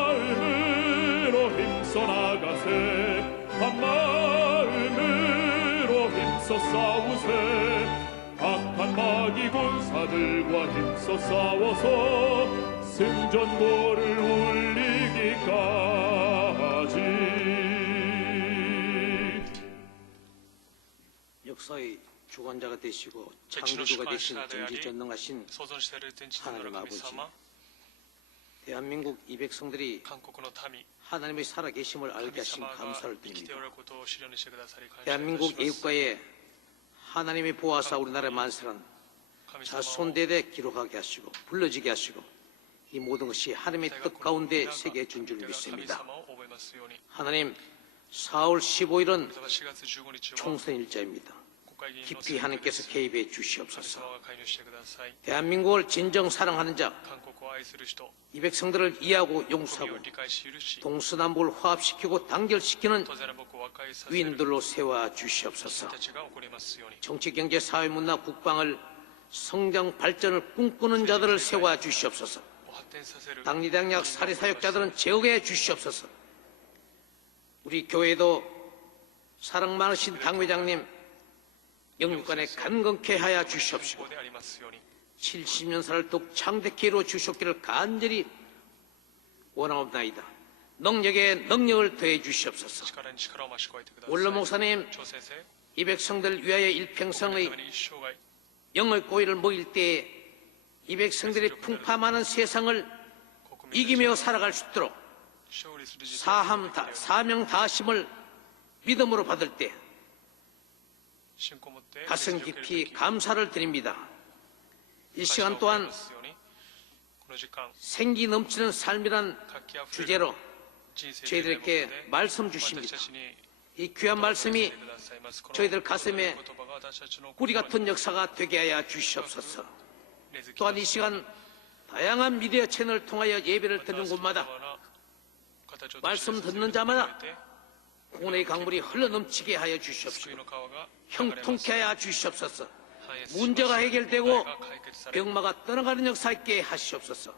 마음으로 힘써 나가세 한 마음으로 힘써 싸우세 악한 마귀 군사들과 힘써 싸워서 승전보를 울리기까지. 역사의 주관자가 되시고 창조주가 되신 전지전능하신 하나님 아버지, 대한민국 이 백성들이 하나님의 살아계심을 알게 하신 감사를 드립니다. 대한민국 애국가에 하나님의 보아사 우리나라의 만세란 자손대대 기록하게 하시고 불러지게 하시고 이 모든 것이 하나님의 뜻 가운데 새겨진 줄 믿습니다. 하나님, 4월 15일은 총선일자입니다. 깊이 하나님께서 개입해 주시옵소서. 대한민국을 진정 사랑하는 자, 이 백성들을 이해하고 용서하고 동서남북을 화합시키고 단결시키는 위인들로 세워 주시옵소서. 정치, 경제, 사회, 문화, 국방을 성장, 발전을 꿈꾸는 자들을 세워 주시옵소서. 당리당략 살해사역자들은 제어해 주시옵소서. 우리 교회도 사랑 많으신 당회장님 영육간에 간건케 하여 주시옵시고 70년 살을 더욱 창대케 이루어 주셨기를 간절히 원하옵나이다. 능력에 능력을 더해 주시옵소서. 원로 목사님, 이 백성들 위하여 일평생의 영의 고의를 먹일 때에 이 백성들이 풍파많은 세상을 이기며 살아갈 수 있도록 사명 다하심을 믿음으로 받을 때 가슴 깊이 감사를 드립니다. 이 시간 또한 생기 넘치는 삶이란 주제로 저희들에게 말씀 주십니다. 이 귀한 말씀이 저희들 가슴에 뿌리 같은 역사가 되게 하여 주시옵소서. 또한 이 시간 다양한 미디어 채널을 통하여 예배를 드리는 곳마다 말씀 듣는 자마다 구원의 강물이 흘러넘치게 하여 주시옵시고 형통케 하여 주시옵소서. 문제가 해결되고 병마가 떠나가는 역사 있게 하시옵소서.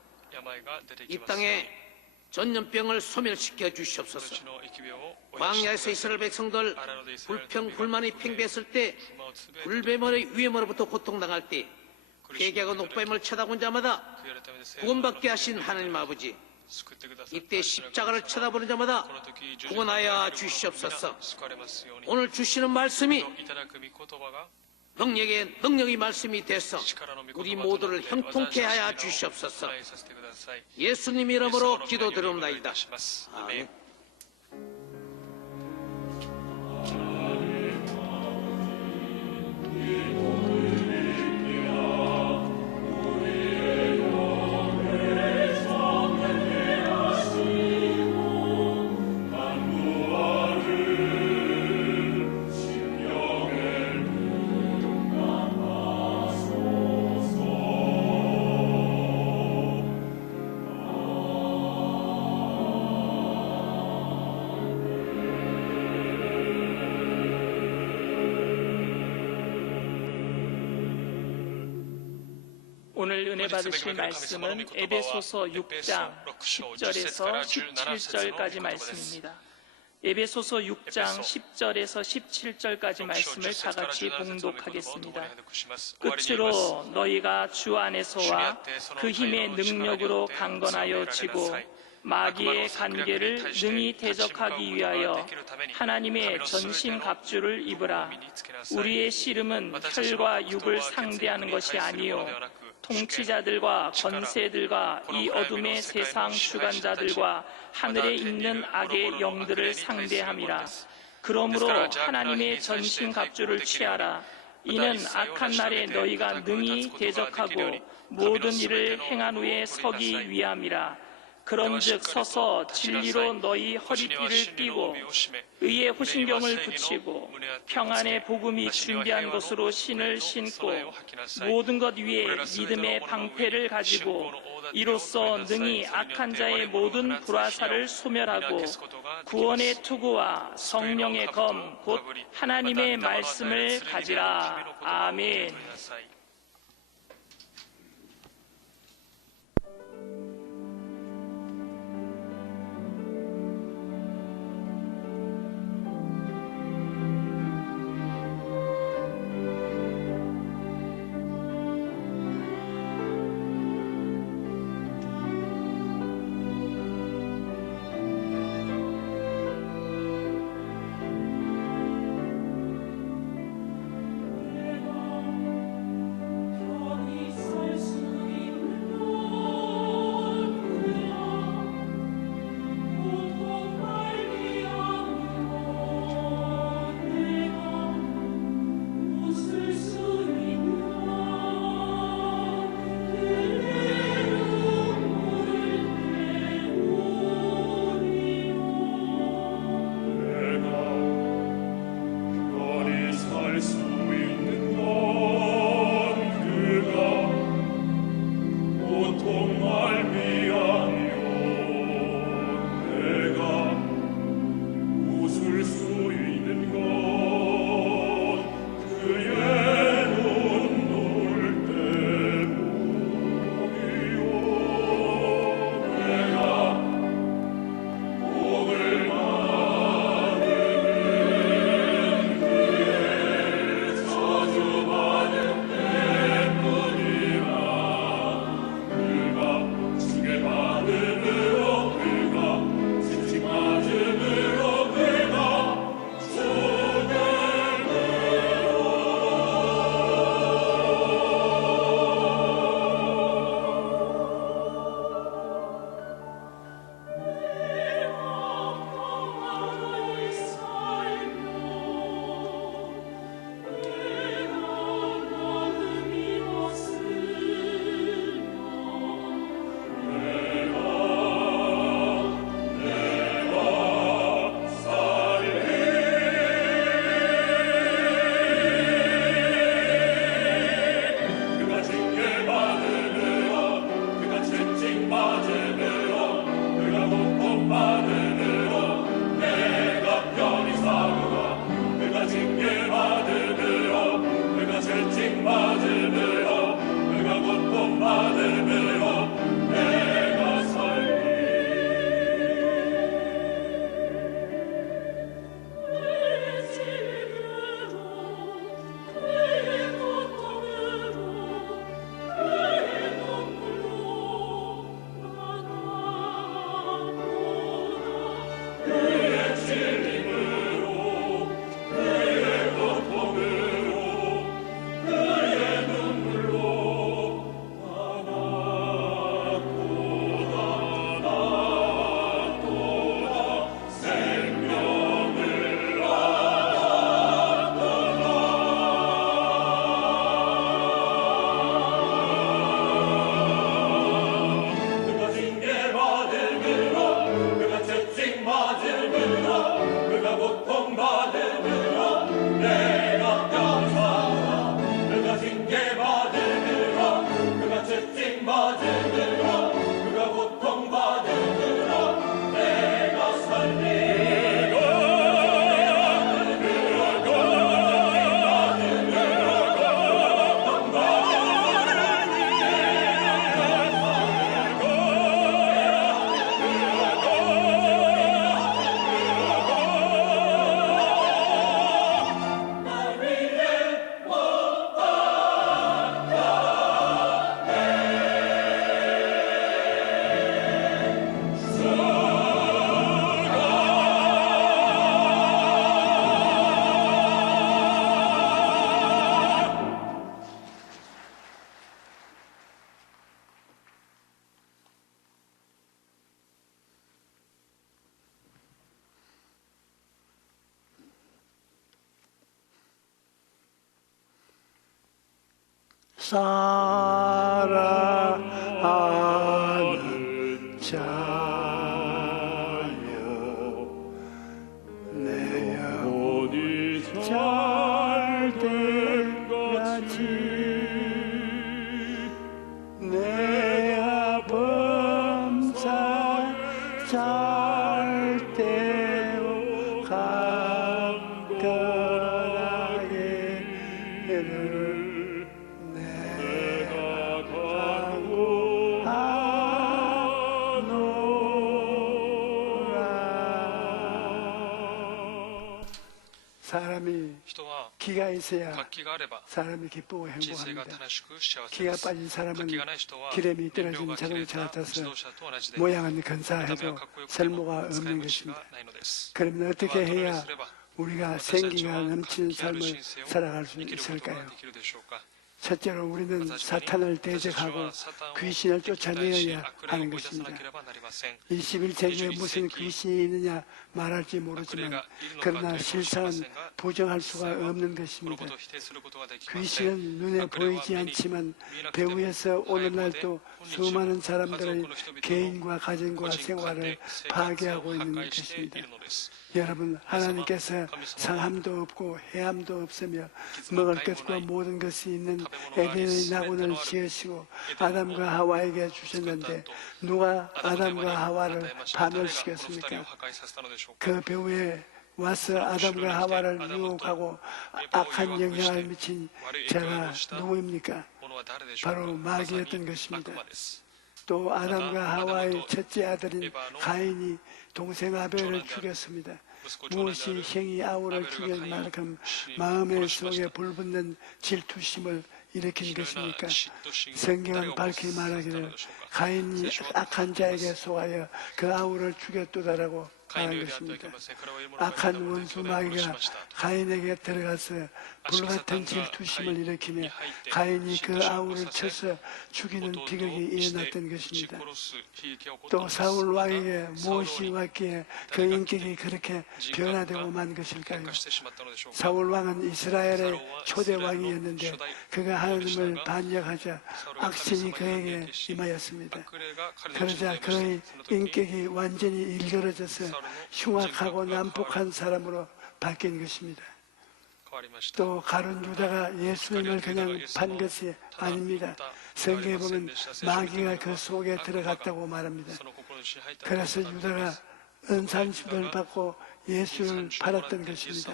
이 땅에 전염병을 소멸시켜 주시옵소서. 광야에서 이스라엘 백성들 불평 불만이 팽배했을 때 불뱀의 위험으로부터 고통당할 때 회개하고 녹뱀을 쳐다본 자마다 구원받게 하신 하나님 아버지, 이때 십자가를 쳐다보는 자마다 구원하여 주시옵소서. 오늘 주시는 말씀이 능력의 말씀이 돼서 우리 모두를 형통케 하여 주시옵소서. 예수님 이름으로 기도드립니다. 아멘. 오늘 은혜 받으실 말씀은 에베소서 6장 10절에서 17절까지 말씀입니다. 에베소서 6장 10절에서 17절까지 말씀을 다 같이 봉독하겠습니다. 끝으로 너희가 주 안에서와 그 힘의 능력으로 강건하여 지고 마귀의 간계를 능히 대적하기 위하여 하나님의 전신갑주를 입으라. 우리의 씨름은 혈과 육을 상대하는 것이 아니요 통치자들과 권세들과 이 어둠의 세상 주관자들과 하늘에 있는 악의 영들을 상대함이라. 그러므로 하나님의 전신갑주를 취하라. 이는 악한 날에 너희가 능히 대적하고 모든 일을 행한 후에 서기 위함이라. 그런즉 서서 진리로 너희 허리띠를 띠고 의의 호신경을 붙이고 평안의 복음이 준비한 것으로 신을 신고 모든 것 위에 믿음의 방패를 가지고 이로써 능히 악한 자의 모든 불화살을 소멸하고 구원의 투구와 성령의 검 곧 하나님의 말씀을 가지라. 아멘. 사랑하는 자요 내 영혼이 잘될 같이 내 범사 잘 때오 강건하게 내가 강구하노라. 사람이 人は 기가 있어야 活気があれば 사람이 기쁘고 人生が 행복합니다. 楽しく幸せ 기가 です。 빠진 活 사람은 気がない人は 기름이 燃 떨어진 料が切れ 자동차 た 같아서 自動車と同じで 모양은 見た目 근사해도 はかっこよくても 설모가 使い 없는 道 것입니다. がないのです。 그러면 まあ 어떻게 どのように 해야 すれば 우리가 私たち 생기가 は 넘치는 活気ある 삶을 人生を 살아갈 수 生きることが 있을까요? できるでしょうか。 첫째로 우리는 まず初めに 사탄을 私たち 대적하고 はサタンを 귀신을 敵対し 쫓아내어야 悪霊を 하는 追い出さな 것입니다. ければなりません。 21세기에 21 무슨 世紀 귀신이 있느냐 말할지 모르지만 그러나 실상은 부정할 수가 없는 この 것입니다. ことを否定することができません。 귀신은 눈에 보이지 않지만 배후에서 오늘날도 수많은 사람들의 개인과 가정과 생활을 파괴하고 있는 것입니다. 여러분, 하나님께서 상함도 없고 해함도 없으며 먹을 것과 모든 것이 있는 에덴의 낙원을 지으시고 아담과 하와에게 주셨는데 누가 아담과 하와를 파멸시켰습니까? 그 배후에 와서 아담과 하와를 유혹하고 악한 영향을 미친 자가 누구입니까? 바로 마귀였던 것입니다. 또 아담과 하와의 첫째 아들인 가인이 동생 아벨을 죽였습니다. 무엇이 형이 아우를 죽일 만큼 마음의 속에 불붙는 질투심을 일으킨 것입니까? 성경은 밝히 말하기를 가인이 악한 자에게 속하여 그 아우를 죽였도다라고 말한 것입니다. 악한 원수 마귀가 가인에게 들어가서 불같은 질투심을 일으키며 가인이 그 아우를 쳐서 죽이는 비극이 일어났던 것입니다. 또 사울 왕에게 무엇이 왔기에 그 인격이 그렇게 변화되고 만 것일까요? 사울 왕은 이스라엘의 초대 왕이었는데 그가 하나님을 반역하자 악신이 그에게 임하였습니다. 그러자 그의 인격이 완전히 일그러져서 흉악하고 난폭한 사람으로 바뀐 것입니다. 또 가룟 유다가 예수님을 그냥 판 것이 아닙니다. 성경에 보면 마귀가 그 속에 들어갔다고 말합니다. 그래서 유다가 은산십을 받고 예수를 팔았던 것입니다.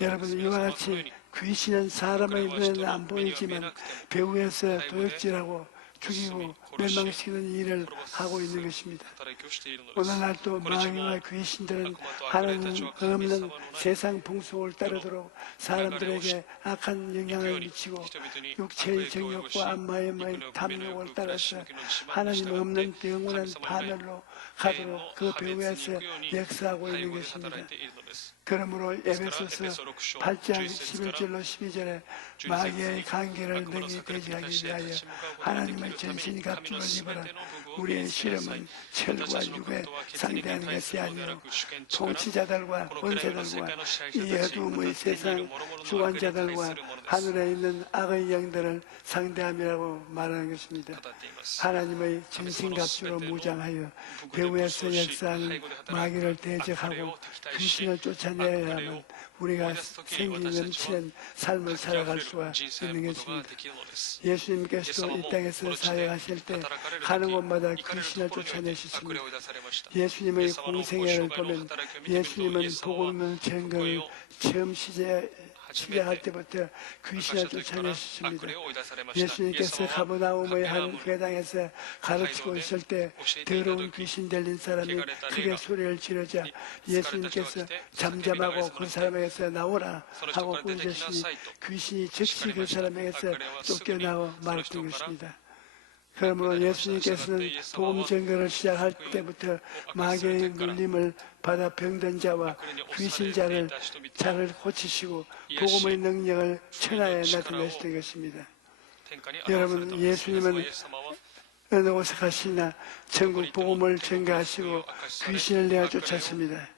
여러분, 이와 같이 귀신은 사람의 눈에는 안 보이지만 배후에서 도역질하고 죽이고 멸망시키는 일을 하고 있는 것입니다. 오늘날도 마귀와 귀신들은 하나님 없는 세상 풍속을 따르도록 사람들에게 악한 영향을 미치고 육체의 정욕과 안마의 탐욕을 따라서 하나님 없는 영원한 파멸로 가도록 그 배후에서 역사하고 있는 것입니다. 그러므로 에베소서 8장 11절로 12절에 마귀의 관계를 능히 대지하기 위하여 하나님의 전신 갑주를 입어라. 우리의 실험은 철과 육에 상대하는 것이 아니요 통치자들과 권세들과 이 어두움의 세상 주관자들과 하늘에 있는 악의 영들을 상대함이라고 말하는 것입니다. 하나님의 전신 갑주로 무장하여 배후에서 역사하는 마귀를 대적하고 귀신을 쫓아내야만 우리가 생기 넘치는 삶을 살아갈 수가 있는 것입니다. 예수님께서도 이 땅에서 사역하실 때 가는 곳마다 귀신을 쫓아내셨습니다. 예수님의 공생애를 보면 예수님은 복음을 전거를 처음 시작할 때부터 귀신을 쫓아내셨습니다. 예수님께서 가버나움의 한 회당에서 가르치고 있을 때 더러운 귀신 들린 사람이 크게 소리를 지르자 예수님께서 잠잠하고 그 사람에게서 나오라 하고 꾸짖으시니 귀신이 즉시 그 사람에게서 쫓겨나고 말았던 것입니다. 그러므로 예수님께서는 복음 전거를 시작할 때부터 마귀의 눌림을 받아 병든 자와 귀신자를 자를 고치시고 복음의 능력을 천하에 나타내셨던 것입니다. 여러분, 예수님은 어느 곳에 가시나 천국 복음을 전가하시고 귀신을 내어 쫓았습니다.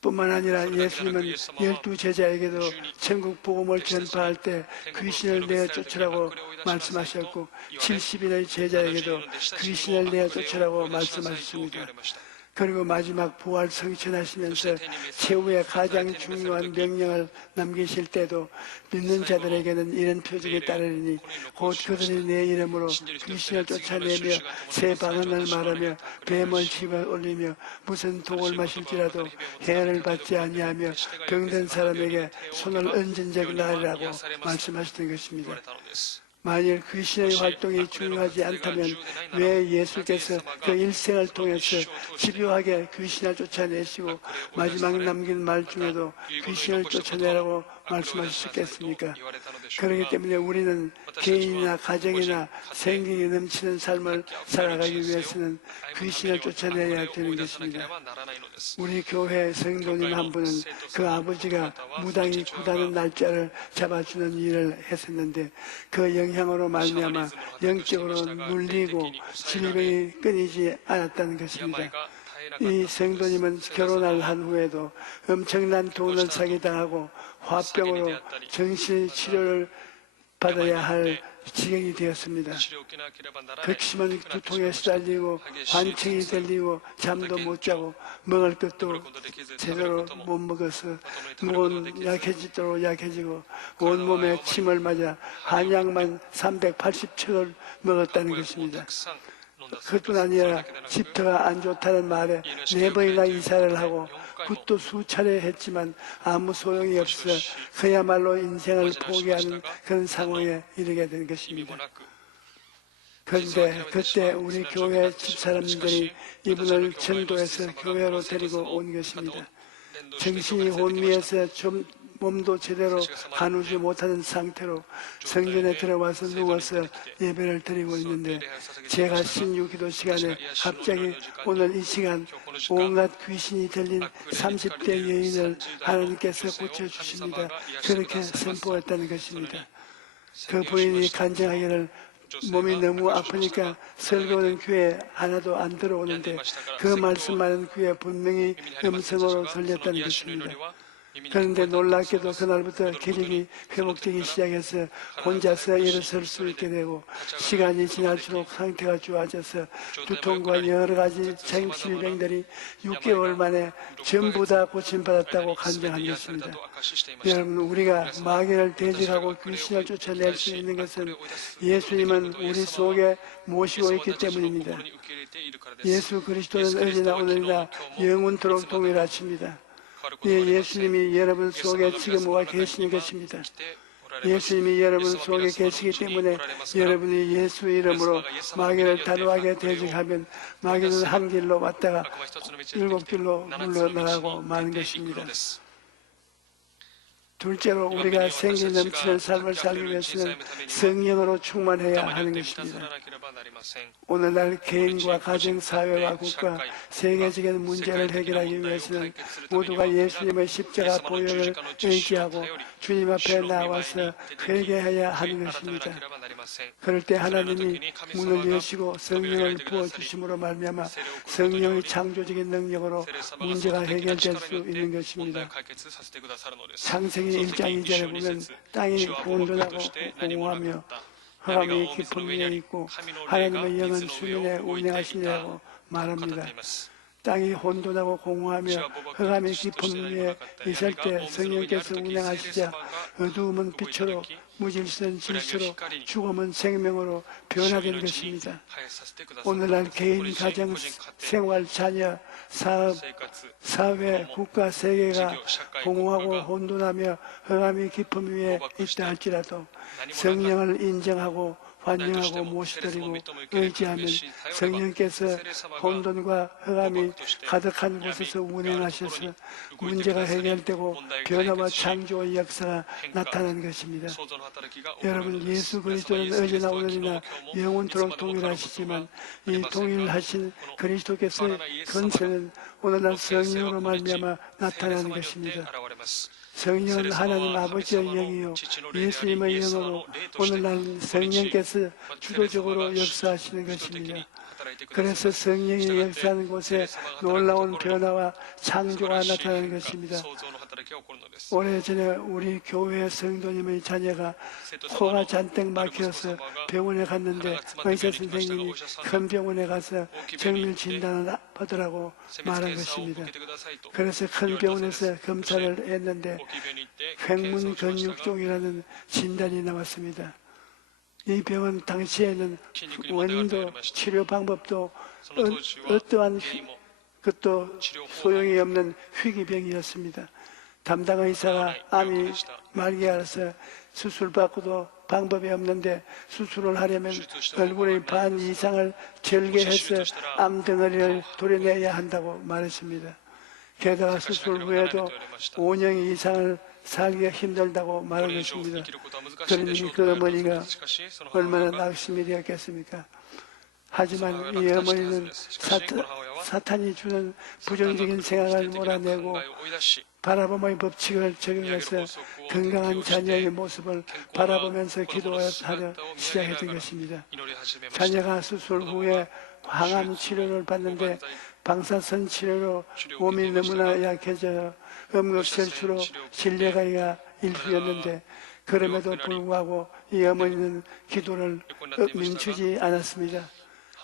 뿐만 아니라 예수님은 12제자에게도 천국 복음을 전파할 때 귀신을 내어 쫓으라고 말씀하셨고 70인의 제자에게도 귀신을 내어 쫓으라고 말씀하셨습니다. 그리고 마지막 부활 성천하시면서 최후의 가장 중요한 명령을 남기실 때도 믿는 자들에게는 이런 표적이 따르리니 곧 그들이 내 이름으로 귀신을 쫓아내며 새 방언을 말하며 뱀을 집어 올리며 무슨 독을 마실지라도 해를 받지 아니하며 병든 사람에게 손을 얹은 적 나으리라고 말씀하셨던 것입니다. 만일 귀신의 활동이 중요하지 않다면 왜 예수께서 그 일생을 통해서 집요하게 귀신을 쫓아내시고 마지막 남긴 말 중에도 귀신을 쫓아내라고 말씀하셨겠습니까? 그렇기 때문에 우리는 개인이나 가정이나 생기에 넘치는 삶을 살아가기 위해서는 귀신을 쫓아내야 되는 것입니다. 우리 교회 성도님 한 분은 그 아버지가 무당이 굳다는 날짜를 잡아주는 일을 했었는데 그 영향으로 말미암아 영적으로 눌리고 질병이 끊이지 않았다는 것입니다. 이 성도님은 결혼을 한 후에도 엄청난 돈을 사기당하고 화병으로 정신치료를 받아야 할 지경이 되었습니다. 극심한 두통에 시달리고 환청이 들리고 잠도 못 자고 먹을 것도 제대로 못 먹어서 몸은 약해지도록 약해지고 온몸에 침을 맞아 한약만 380척을 먹었다는 것입니다. 그뿐 아니라 집터가 안 좋다는 말에 4번이나 이사를 하고 굿도 수차례 했지만 아무 소용이 없어 그야말로 인생을 포기하는 그런 상황에 이르게 된 것입니다. 그런데 그때 우리 교회 집사람들이 이분을 전도해서 교회로 데리고 온 것입니다. 정신이 혼미해서 좀 몸도 제대로 가누지 못하는 상태로 성전에 들어와서 누워서 예배를 드리고 있는데 제가 신유기도 시간에 갑자기 오늘 이 시간 온갖 귀신이 들린 30대 여인을 하나님께서 고쳐주십니다. 그렇게 선포했다는 것입니다. 그 부인이 간증하기를 몸이 너무 아프니까 설교는 귀에 하나도 안 들어오는데 그 말씀만은 귀에 분명히 음성으로 들렸다는 것입니다. 그런데 놀랍게도 그날부터 기력이 회복되기 시작해서 혼자서 일어설 수 있게 되고 시간이 지날수록 상태가 좋아져서 두통과 여러 가지 질병들이 6개월 만에 전부 다 고침받았다고 간증한 것입니다. 여러분, 우리가 마귀를 대적하고 귀신을 쫓아낼 수 있는 것은 예수님은 우리 속에 모시고 있기 때문입니다. 예수 그리스도는 어제나 오늘이나 영원토록 동일하십니다. 예수님이 여러분 속에 지금 와 계시는 것입니다. 예수님이 여러분 속에 계시기 때문에 여러분이 예수 이름으로 마귀를 단호하게 대적하면 마귀는 한 길로 왔다가 7길로 물러나가고 마는 것입니다. 둘째로 우리가 생기 넘치는 삶을 살기 위해서는 성령으로 충만해야 하는 것입니다. 오늘날 개인과 가정, 사회와 국가, 세계적인 문제를 해결하기 위해서는 모두가 예수님의 십자가 보혈을 의지하고 주님 앞에 나와서 회개해야 하는 것입니다. 그럴 때 하나님이 문을 여시고 성령을 부어주심으로 말미암아 성령의 창조적인 능력으로 문제가 해결될 수 있는 것입니다. 창세기 1장 2절에 보면 땅이 혼돈하고 공허하며 흑암이 깊은 위에 있고 하나님의 영은 수면에 운행하시냐고 말합니다. 땅이 혼돈하고 공허하며 흑암이 깊은 위에 있을 때 성령께서 운행하시자 어두움은 빛으로 무질서는 질서로 죽음은 생명으로 변화된 것입니다. 오늘날 개인, 가정, 생활, 자녀, 사업, 사회, 국가, 세계가 공허하고 혼돈하며 흑암이 깊은 위에 있다 할지라도 성령을 인정하고 환영하고 모시드리고 의지하면 성령께서 혼돈과 흑암이 가득한 곳에서 운행하셔서 문제가 해결되고 변화와 창조의 역사가 나타나는 것입니다. 여러분, 예수 그리스도는 어제나 오늘이나 영원토록 동일하시지만 이 동일하신 그리스도께서의 권세는 오늘날 성령으로 말미암아 나타나는 것입니다. 성령은 하나님 아버지의 영이요 예수님의 영으로 오늘날 성령께서 주도적으로 역사하시는 것입니다. 그래서 성령이 역사하는 곳에 놀라운 변화와 창조가 나타나는 것입니다. 오래전에 우리 교회 성도님의 자녀가 코가 잔뜩 막혀서 병원에 갔는데 의사 선생님이 큰 병원에 가서 정밀 진단을 받으라고 말한 것입니다. 그래서 큰 병원에서 검사를 했는데 횡문 근육종이라는 진단이 나왔습니다. 이 병은 당시에는 원인도 치료 방법도 어떠한 것도 소용이 없는 희귀병이었습니다. 담당 의사가 암이 말기 알아서 수술받고도 방법이 없는데 수술을 하려면 얼굴의 반 이상을 절개해서 암덩어리를 도려내야 한다고 말했습니다. 게다가 수술 후에도 5년 이상을 살기가 힘들다고 말한 것입니다. 그러니 그 어머니가 얼마나 낙심이 되었겠습니까? 하지만 이 어머니는 사탄이 주는 부정적인 생각을 몰아내고 바라봄의 법칙을 적용해서 건강한 자녀의 모습을 바라보면서 기도하려 시작했던 것입니다. 자녀가 수술 후에 항암 치료를 받는데 방사선 치료로 몸이 너무나 약해져 응급실주로 실려가기가 일쑤였는데 그럼에도 불구하고 이 어머니는 기도를 멈추지 않았습니다.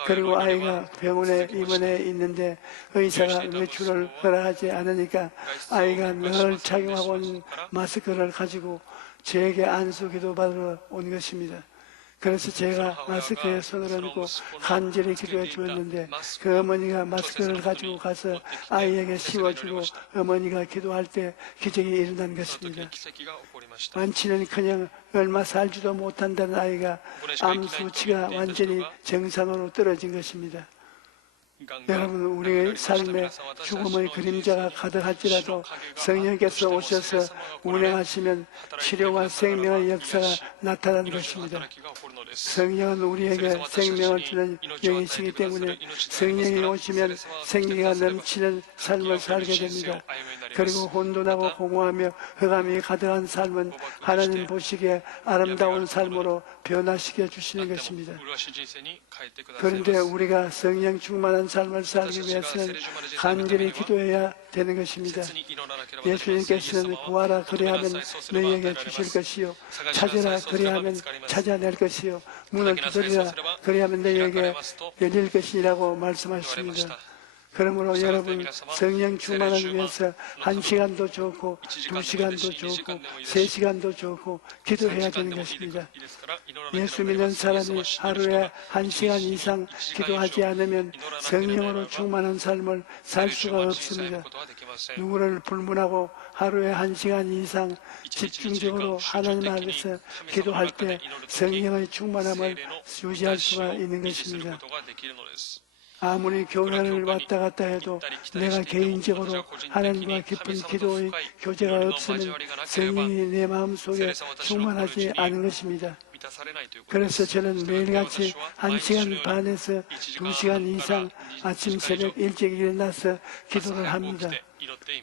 그리고 아이가 병원에 입원해 있는데 의사가 외출을 허락하지 않으니까 아이가 늘 착용하고 온 마스크를 가지고 저에게 안수 기도 받으러 온 것입니다. 그래서 제가 마스크에 손을 얹고 간절히 기도해 주었는데 그 어머니가 마스크를 가지고 가서 아이에게 씌워주고 어머니가 기도할 때 기적이 일어난 것입니다. 완치는커녕 얼마 살지도 못한다는 아이가 암 수치가 완전히 정상으로 떨어진 것입니다. 여러분, 우리의 삶에 죽음의 그림자가 가득할지라도 성령께서 오셔서 운행하시면 치료와 생명의 역사가 나타나는 것입니다. 성령은 우리에게 생명을 주는 영이시기 때문에 성령이 오시면 생기가 넘치는 삶을 살게 됩니다. 그리고 혼돈하고 공허하며 흑암이 가득한 삶은 하나님 보시기에 아름다운 삶으로 변화시켜 주시는 것입니다. 그런데 우리가 성령 충만한 삶을 살기 위해서는 간절히 기도해야 되는 것입니다. 예수님께서는 구하라 그리하면 너희에게 주실 것이요 찾으라 그리하면 찾아낼 것이요 문을 두드리라 그리하면 너희에게 열릴 것이라고 말씀하십니다. 그러므로 여러분 성령 충만을 위해서 1시간도 좋고 2시간도 좋고 3시간도 좋고 기도해야 되는 것입니다. 예수 믿는 사람이 하루에 1시간 이상 기도하지 않으면 성령으로 충만한 삶을 살 수가 없습니다. 누구를 불문하고 하루에 1시간 이상 집중적으로 하나님 앞에서 기도할 때 성령의 충만함을 유지할 수가 있는 것입니다. 아무리 교회를 왔다 갔다 해도 내가 개인적으로 하나님과 깊은 기도의 교제가 없으면 성령이 내 마음속에 충만하지 않은 것입니다. 그래서 저는 매일같이 1시간 반에서 2시간 이상 아침 새벽 일찍 일어나서 기도를 합니다.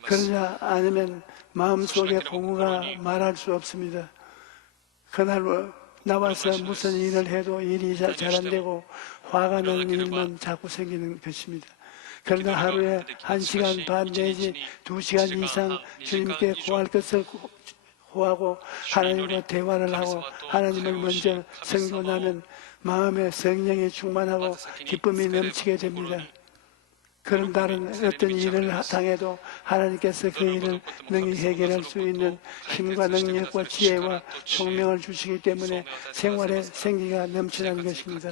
그러지 않으면 마음속에 공허가 말할 수 없습니다. 그날 나와서 무슨 일을 해도 일이 잘 안 되고 화가 나는 일만 자꾸 생기는 것입니다. 그러나 하루에 1시간 반 내지 2시간 이상 주님께 구할 것을 구하고 하나님과 대화를 하고 하나님을 먼저 성교하면 마음에 성령이 충만하고 기쁨이 넘치게 됩니다. 그런 다른 어떤 일을 당해도 하나님께서 그 일을 능히 해결할 수 있는 힘과 능력과 지혜와 총명을 주시기 때문에 생활에 생기가 넘치는 것입니다.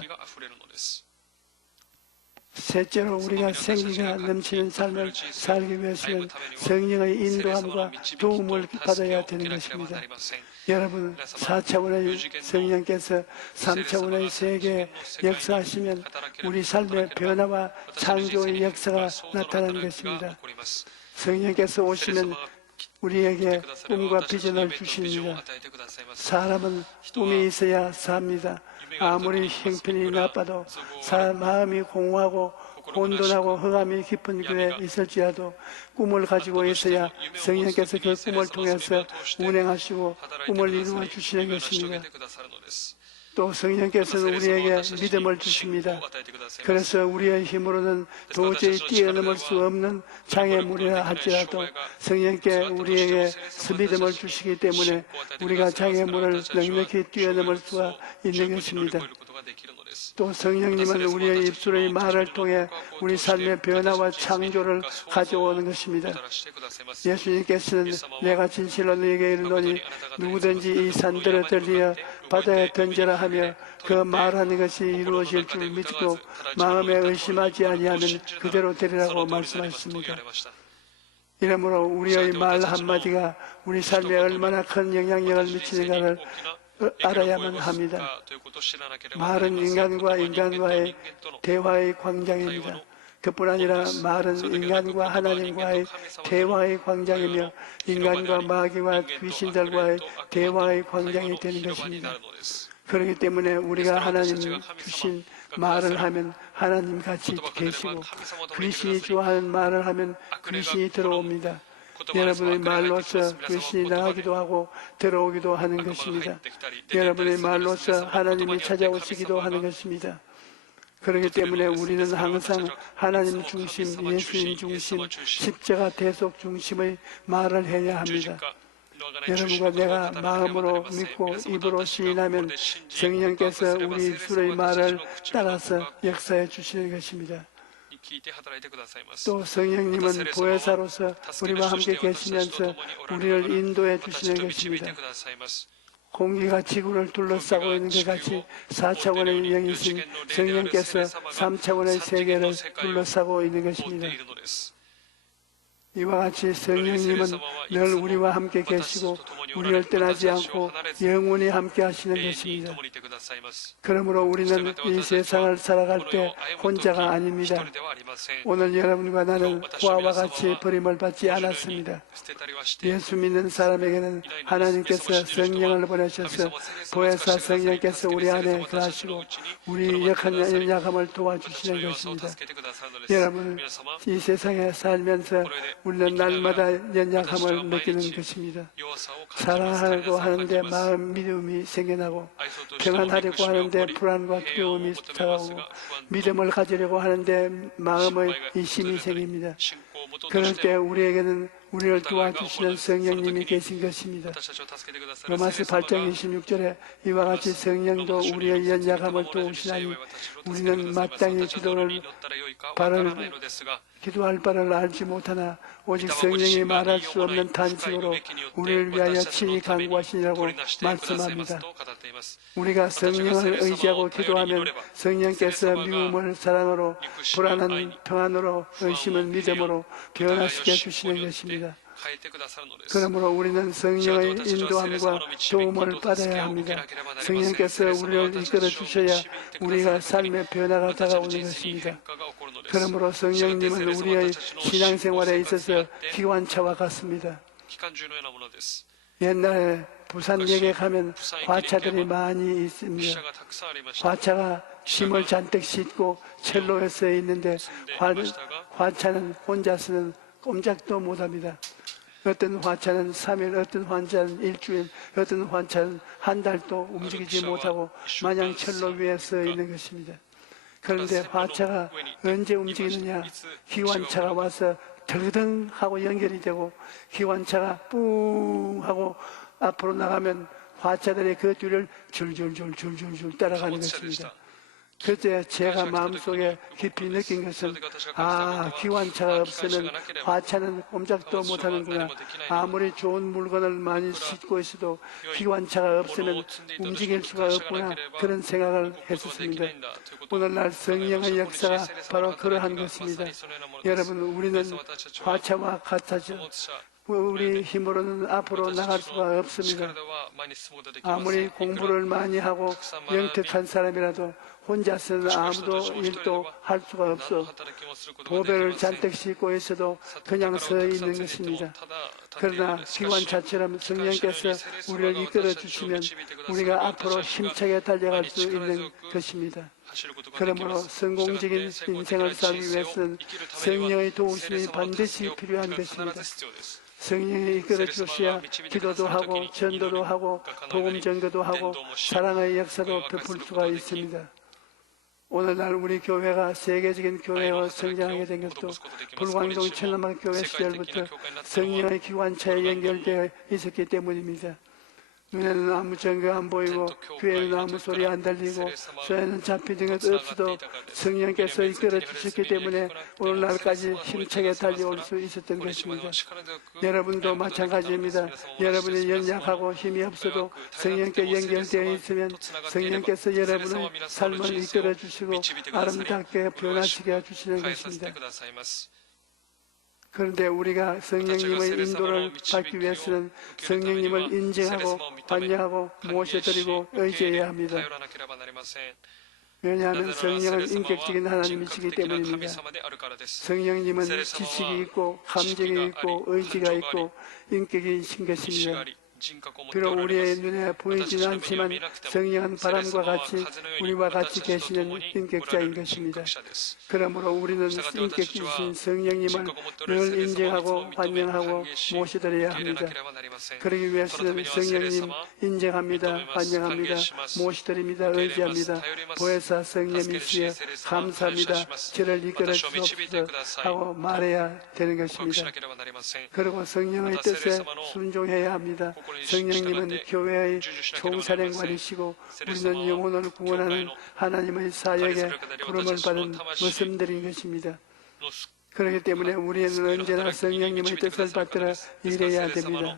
셋째로 우리가 생기가 넘치는 삶을 살기 위해서는 성령의 인도함과 도움을 받아야 되는 것입니다. 여러분, 4차원의 성령께서 3차원의 세계에 역사하시면 우리 삶의 변화와 창조의 역사가 나타나는 것입니다. 성령께서 오시면 우리에게 꿈과 비전을 주십니다. 사람은 꿈이 있어야 삽니다. 아무리 형편이 나빠도 마음이 공허하고 혼돈하고 흑암이 깊은 곳에 있을지라도 꿈을 가지고 있어야 성령께서 그 꿈을 통해서 운행하시고 꿈을 이루어 주시는 것입니다. 또 성령께서는 우리에게 믿음을 주십니다. 그래서 우리의 힘으로는 도저히 뛰어넘을 수 없는 장애물이라 할지라도 성령께 우리에게 믿음을 주시기 때문에 우리가 장애물을 넉넉히 뛰어넘을 수가 있는 것입니다. 또 성령님은 우리의 입술의 말을 통해 우리 삶의 변화와 창조를 가져오는 것입니다. 예수님께서는 내가 진실로 너에게 이르노니 누구든지 이 산들을 들리어 바다에 던져라 하며 그 말하는 것이 이루어질 줄 믿고 마음에 의심하지 아니하면 그대로 되리라고 말씀하셨습니다. 이러므로 우리의 말 한마디가 우리 삶에 얼마나 큰 영향력을 미치는가를 알아야만 합니다. 말은 인간과 인간과의 대화의 광장입니다. 그뿐 아니라 말은 인간과 하나님과의 대화의 광장이며 인간과 마귀와 귀신들과의 대화의 광장이 되는 것입니다. 그렇기 때문에 우리가 하나님 주신 말을 하면 하나님 같이 계시고 귀신이 좋아하는 말을 하면 귀신이 들어옵니다. 여러분의 말로서 귀신이 나가기도 하고 들어오기도 하는 것입니다. 여러분의 말로서 하나님이 찾아오시기도 하는 것입니다. 그렇기 때문에 우리는 항상 하나님 중심, 예수님 중심, 십자가 대속 중심의 말을 해야 합니다. 여러분과 내가 마음으로 믿고 입으로 시인하면 성령께서 우리 입술의 말을 따라서 역사해 주시는 것입니다. 또 성령님은 보혜사로서 우리와 함께 계시면서 우리를 인도해 주시는 것입니다. 공기가 지구를 둘러싸고 있는 것 같이 4차원의 영이신 성령께서 3차원의 세계를 둘러싸고 있는 것입니다. 이와 같이 성령님은 늘 우리와 함께 계시고 우리를 떠나지 않고 영원히 함께 하시는 것입니다. 그러므로 우리는 이 세상을 살아갈 때 혼자가 아닙니다. 오늘 여러분과 나는 고아와 같이 버림을 받지 않았습니다. 예수 믿는 사람에게는 하나님께서 성령을 보내셔서 보혜사 성령께서 우리 안에 거하시고 우리 연약함을 도와주시는 것입니다. 여러분, 이 세상에 살면서 우리는 날마다 연약함을 느끼는 것입니다. 사랑하려고 하는데 마음 믿음이 생겨나고 평안하려고 하는데 불안과 두려움이 다가오고 믿음을 가지려고 하는데 마음의 의심이 생깁니다. 그럴 때 우리에게는 우리를 도와주시는 성령님이 계신 것입니다. 로마서 8장 26절에 이와 같이 성령도 우리의 연약함을 도우시나니 우리는 마땅히 기도할 바를 알지 못하나 오직 성령이 말할 수 없는 탄식으로 우리를 위하여 친히 간구하시니라고 말씀합니다. 우리가 성령을 의지하고 기도하면 성령께서 미움을 사랑으로, 불안한 평안으로, 의심을 믿음으로 변화시켜 주시는 것입니다. 그러므로 우리는 성령의 인도함과 도움을 받아야 합니다. 성령께서 우리를 이끌어 주셔야 우리가 삶의 변화가 다가오는 것입니다. 그러므로 성령님은 우리의 신앙생활에 있어서 기관차와 같습니다. 옛날에 부산역에 가면 화차들이 많이 있습니다. 화차가 짐을 잔뜩 싣고 첼로에 서 있는데 화차는 혼자서는 꼼짝도 못합니다. 어떤 화차는 3일, 어떤 화차는 일주일, 어떤 화차는 한 달도 움직이지 못하고 마냥 첼로 위에 서 있는 것입니다. 그런데 화차가 언제 움직이느냐? 기관차가 와서 덜덩 하고 연결이 되고 기관차가 뿡 하고 앞으로 나가면 화차들이 그 뒤를 줄줄줄 따라가는 것입니다. 그때 제가 마음속에 깊이 느낀 것은 기관차가 없으면 화차는 꼼짝도 못하는구나. 아무리 좋은 물건을 많이 싣고 있어도 기관차가 없으면 움직일 수가 없구나. 그런 생각을 했었습니다. 오늘날 성령의 역사가 바로 그러한 것입니다. 여러분, 우리는 화차와 같아져 우리 힘으로는 앞으로 나갈 수가 없습니다. 아무리 공부를 많이 하고 영특한 사람이라도 혼자서는 아무도 일도 할 수가 없어. 보배를 잔뜩 싣고 있어도 그냥 서 있는 것입니다. 그러나 기관차처럼 성령께서 우리를 이끌어 주시면 우리가 앞으로 힘차게 달려갈 수 있는 것입니다. 그러므로 성공적인 인생을 살기 위해서는 성령의 도우심이 반드시 필요한 것입니다. 성령이 이끌어 주셔야 기도도 하고 전도도 하고 복음 전도도 하고 사랑의 역사도 베풀 수가 있습니다. 오늘날 우리 교회가 세계적인 교회로 성장하게 된 것도 불광동 천남학 교회 시절부터 성령의 기관차에 연결되어 있었기 때문입니다. 눈에는 아무 증거 안 보이고 귀에는 아무 소리 안 들리고 손에는 잡히는 것 없어도 성령께서 이끌어 주셨기 때문에 오늘날까지 힘차게 달려올 수 있었던 것입니다. 여러분도 마찬가지입니다. 여러분이 연약하고 힘이 없어도 성령께 연결되어 있으면 성령께서 여러분의 삶을 이끌어 주시고 아름답게 변화시켜 주시는 것입니다. 그런데 우리가 성령님의 인도를 받기 위해서는 성령님을 인정하고 반영하고 모셔드리고 의지해야 합니다. 왜냐하면 성령은 인격적인 하나님이시기 때문입니다. 성령님은 지식이 있고 감정이 있고 의지가 있고 인격이신 것입니다. 비록 우리의 눈에 보이지는 않지만 성령은 바람과 같이 우리와 같이 계시는 인격자인 것입니다. 그러므로 우리는 인격이신 성령님을 늘 인정하고 반영하고 모셔드려야 합니다. 그러기 위해서는 성령님 인정합니다, 반영합니다, 모셔드립니다, 의지합니다. 보혜사 성령님이시여 감사합니다, 저를 이끌어 주옵소서 하고 말해야 되는 것입니다. 그리고 성령의 뜻에 순종해야 합니다. 성령님은 교회의 총사령관이시고 우리는 영혼을 구원하는 하나님의 사역에 부름을 받은 모습들인 것입니다. 그렇기 때문에 우리는 언제나 성령님의 뜻을 받들어 일해야 됩니다.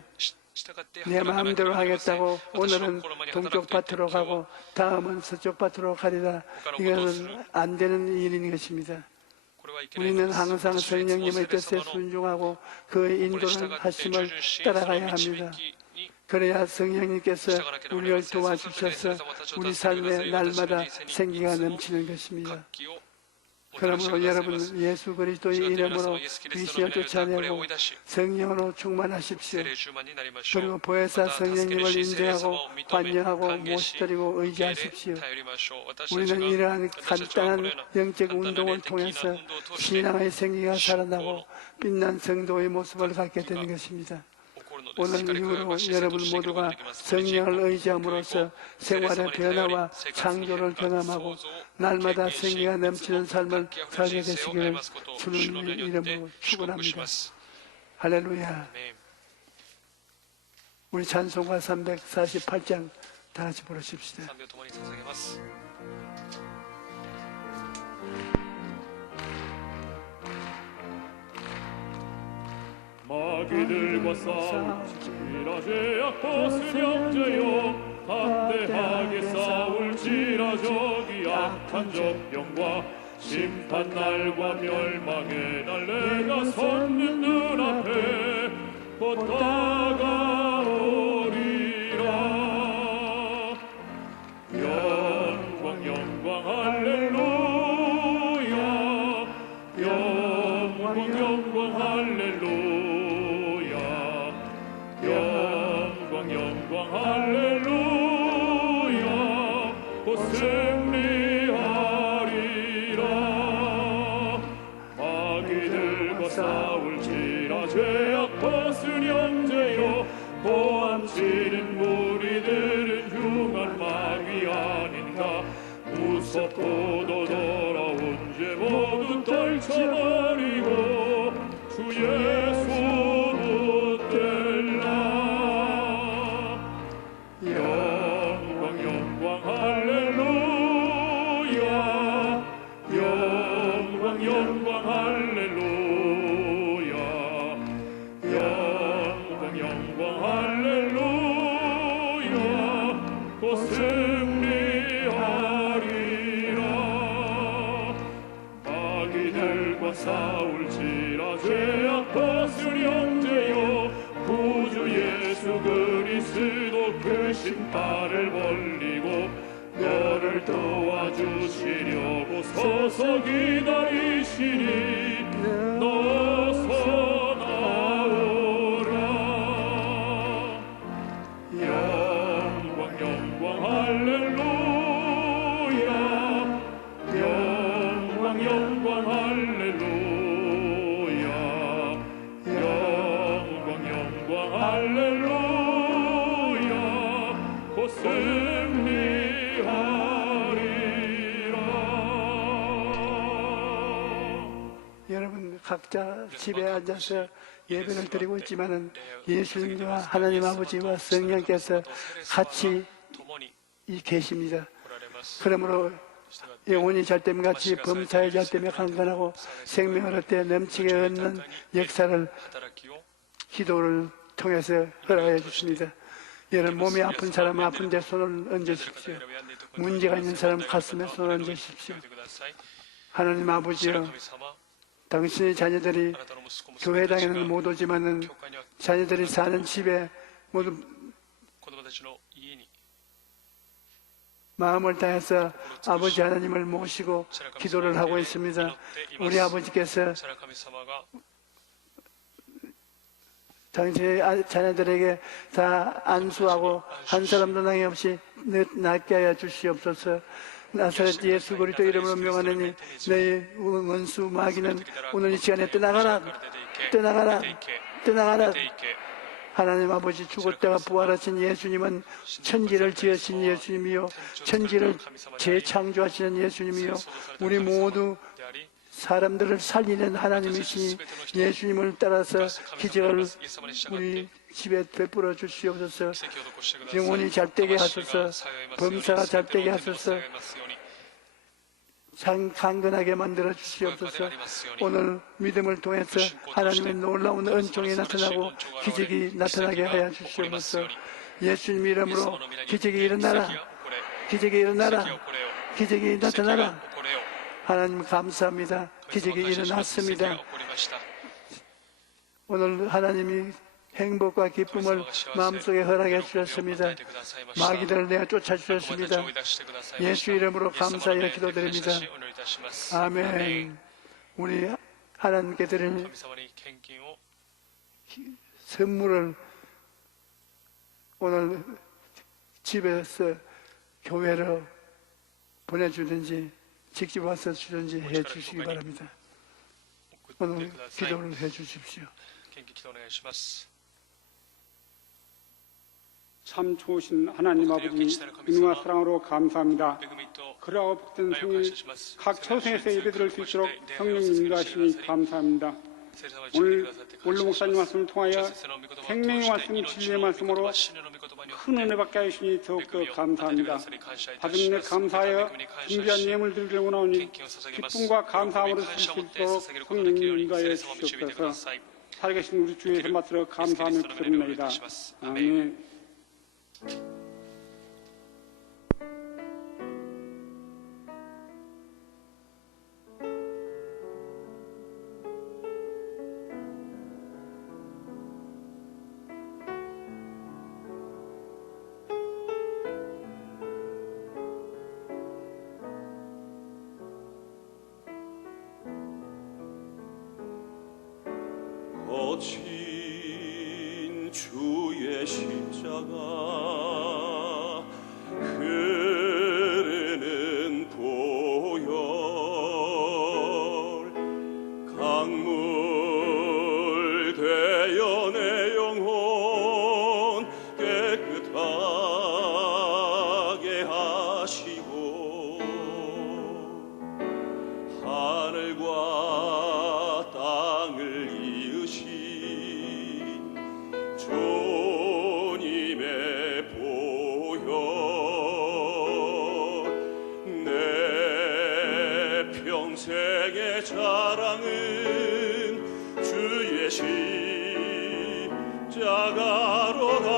내 마음대로 하겠다고 오늘은 동쪽 밭으로 가고 다음은 서쪽 밭으로 가리라. 이것은 안 되는 일인 것입니다. 우리는 항상 성령님의 뜻에 순종하고 그의 인도를 하심을 따라가야 합니다. 그래야 성령님께서 우리를 도와주셔서 우리 삶에 날마다 생기가 넘치는 것입니다. 그러므로 여러분 예수 그리스도의 이름으로 귀신을 쫓아내고 성령으로 충만하십시오. 그리고 보혜사 성령님을 인정하고 반영하고 모셔드리고 의지하십시오. 우리는 이러한 간단한 영적 운동을 통해서 신앙의 생기가 살아나고 빛난 성도의 모습을 갖게 되는 것입니다. 오늘 이후로 여러분 모두가 성령을 의지함으로써 생활의 변화와 창조를 경험하고 날마다 생기가 넘치는 삶을 살게 되시기를 주님의 이름으로 축원합니다. 할렐루야. 우리 찬송가 348장 다 같이 부르십시다. 마귀들과 싸울지라 죄악 벗으렴제요 담대하게 싸울지라 저기 악한 적병과 심판날과 멸망의 날 내가 섰는 눈앞에 곧 다가오리라. 영광 영광 할렐루야. 영광 영광 할렐루야. 영광 영광 할렐루야. 곧 승리하리라. 마귀들과 싸울지라 죄악 벗은 형제요 보암치는 무리들은 흉한 마귀 아닌가. 무섭고도 돌아온 죄 모두 떨쳐버리고 주 예수 붙들라. 영광 영광 할렐루야. 영광 영광 할렐루야. 영광 영광 할렐루야. 곧 승리하리라. 마귀들과 싸울지라 죄악 벗은 형제요 구주 예수 그리스도 그 신발을 벌리고 너를 도와주시려고 서서 기다리시니 너서 나오라. 영광 영광 할렐루야. 영광 영광 할렐루야. 영광 각자 집에 앉아서 예배를 드리고 있지만은 예수님과 하나님 아버지와 성령께서 같이 계십니다. 그러므로 영혼이 잘됨같이 범사의 잘됨에 강건하고 생명을 얻되 넘치게 얻는 역사를 기도를 통해서 허락해 주십니다. 여러분 몸이 아픈 사람 아픈 데 손을 얹으십시오. 문제가 있는 사람 가슴에 손을 얹으십시오. 하나님 아버지여, 당신의 자녀들이 교회당에는 못 오지만은 자녀들이 사는 집에 모두 마음을 다해서 아버지 하나님을 모시고 기도를 하고 있습니다. 우리 아버지께서 당신의 자녀들에게 다 안수하고 한 사람도 낭이 없이 낫게 하여 주시옵소서. 나사렛 예수 그리스도 이름으로 명하노니 너희 원수 마귀는 오늘 이 시간에 떠나가라, 떠나가라, 떠나가라. 하나님 아버지, 죽었다가 부활하신 예수님은 천지를 지으신 예수님이요, 천지를 재창조하시는 예수님이요, 우리 모두 사람들을 살리는 하나님이시니 예수님을 따라서 기적을 우리 집에 베풀어 주시옵소서. 영혼이 잘되게 하소서. 범사가 잘되게 하소서. 강건하게 만들어 주시옵소서. 오늘 믿음을 통해서 하나님의 놀라운 은총이 나타나고 기적이 나타나게 하여 주시옵소서. 예수님 이름으로 기적이 일어나라, 기적이 일어나라, 기적이 나타나라. 하나님 감사합니다. 기적이 일어났습니다. 오늘 하나님이 행복과 기쁨을 마음속에 허락해 주셨습니다. 마귀들을 내어 쫓아주셨습니다. 예수 이름으로 감사하여 기도드립니다. 아멘. 우리 하나님께 드릴 선물을 오늘 집에서 교회로 보내주든지 직접 와서 주든지 해주시기 바랍니다. 오늘 기도를 해주십시오. 참 좋으신 하나님 아버지, 은혜와 사랑으로 감사합니다. 그러하고 복된 생일 각 처소에서 예배드릴 수 있도록 성령님 인도하시니 감사합니다. 오늘 원로 목사님 말씀을 통하여 생명의 말씀, 진리의 말씀으로 큰 은혜 받게 하시니 더욱더 감사합니다. 받은 은혜 감사하여 준비한 예물들을 원하오니 기쁨과 감사함으로 쓰실 수 있도록 성령님 인도하여 주시옵소서. 살아계신 우리 주의 손맛으로 감사하며 기도합니다. 아멘. 거친 주의 십자가 흐르는 보혈 강물 되어 내 영혼 깨끗하게 하시고 하늘과 땅을 이으신 주님의 보혈 내 평생의 자랑은 주의 십자가로다.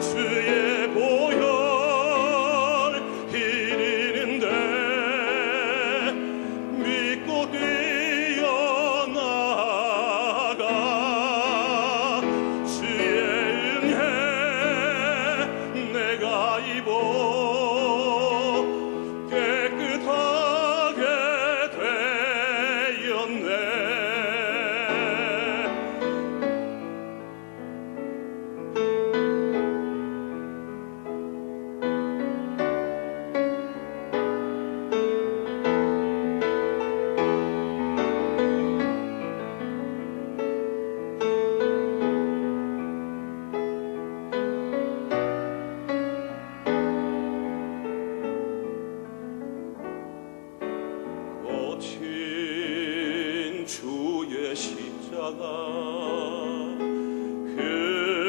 주의 보혈 흐르는데 믿고 뛰어나가 주의 은혜 내가 입어 깨끗하게 되었네.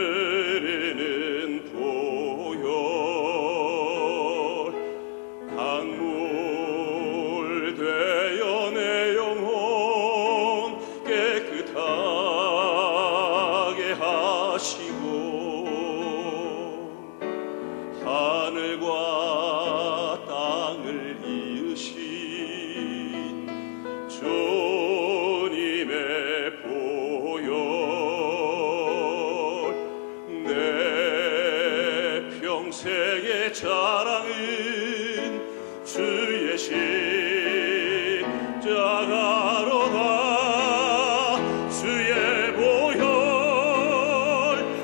흐르는 보혈 강물 되어 내 영혼 깨끗하게 하시고 하늘과 땅을 이으신 주님의 보혈 내 평생의 자랑은 주의 십자가로다 주의 보혈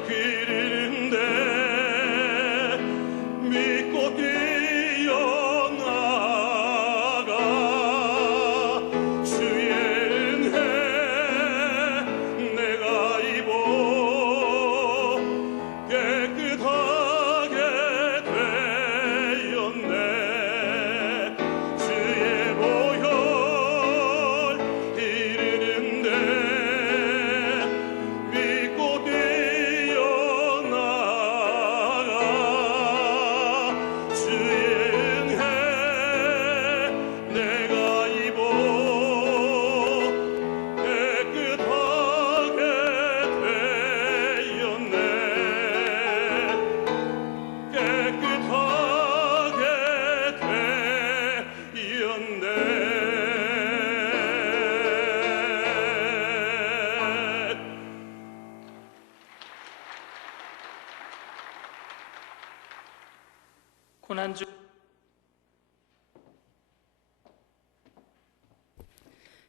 흐르는데 믿고 뛰어나가 주의 은혜 내가 입어 깨끗하게 되었네 주의 보혈 흐르는데 믿고 뛰어나가 주의 은혜 내가 입어 깨끗하게 되었네 깨끗하게 되었네. 고난주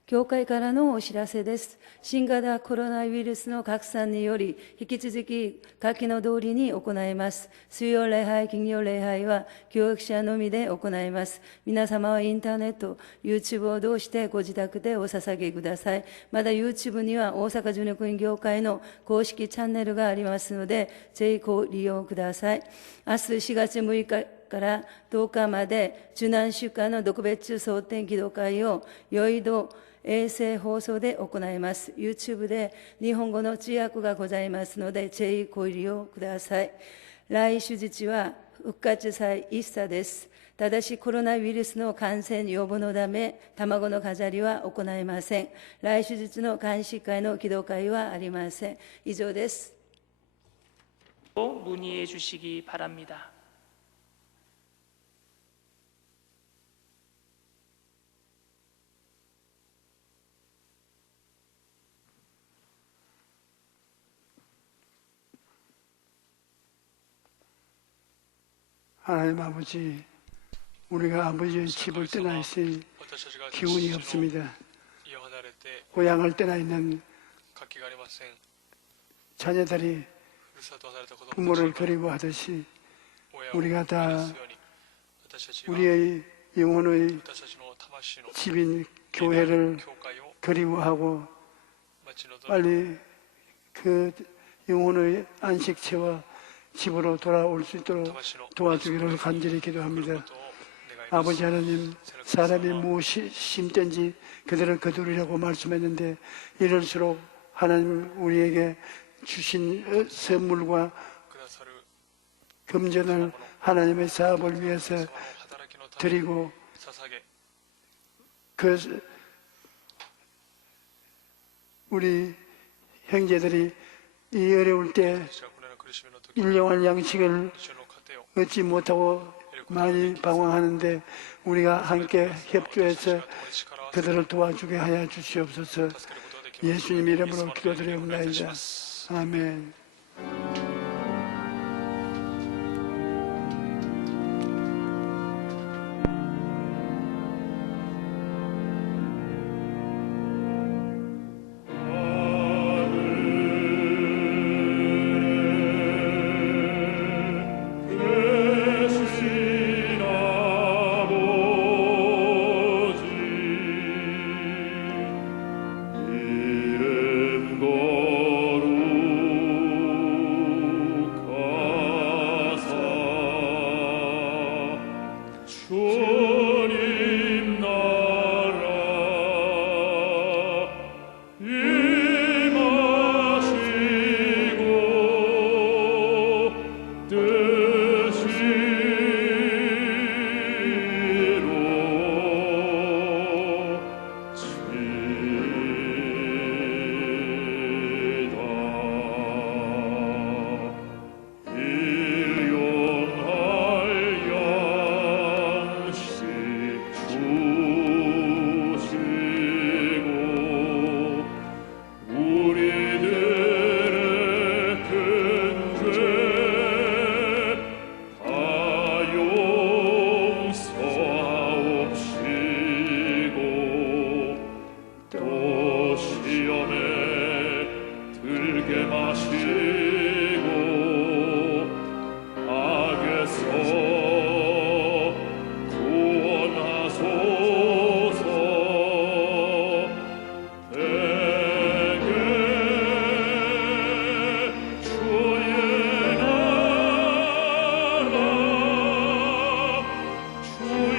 教会からのお知らせです。新型コロナウイルスの拡散により、引き続き下記の通りに行います。水曜礼拝、金曜礼拝は教育者のみで行います。皆様はインターネット、YouTube を通してご自宅でお捧げください。また YouTube には大阪純福音教会の公式チャンネルがありますので、ぜひご利用ください。明日4月6日から10日まで、受難週間の特別蒼天祈祷会をよいど衛星放送で行います。YouTube で日本語の通訳がございますので、ぜひご利用ください。来手術は復活祭一茶です。ただしコロナウイルスの感染予防のため、卵の飾りは行いません。来手術の監視会の祈祷会はありません。以上です。 문의해 주시기 바랍니다. 하나님 아버지, 우리가 아버지의 집을 떠나 있으니 기운이 없습니다. 고향을 떠나 있는 자녀들이 부모를 그리워하듯이 우리가 다 우리의 영혼의 집인 교회를 그리워하고 빨리 그 영혼의 안식처와 집으로 돌아올 수 있도록 도와주기를 간절히 기도합니다. 아버지 하나님, 사람이 무엇이 심든지 그들을 거두리라고 말씀했는데 이럴수록 하나님 우리에게 주신 선물과 금전을 하나님의 사업을 위해서 드리고 그 우리 형제들이 이 어려울 때 일용할 양식을 얻지 못하고 많이 방황하는데 우리가 함께 협조해서 그들을 도와주게 하여 주시옵소서. 예수님 이름으로 기도드리옵나이다. 아멘. 또 시험에 들게 마시고 악에서 구원하소서. 내게 주의 나라 주의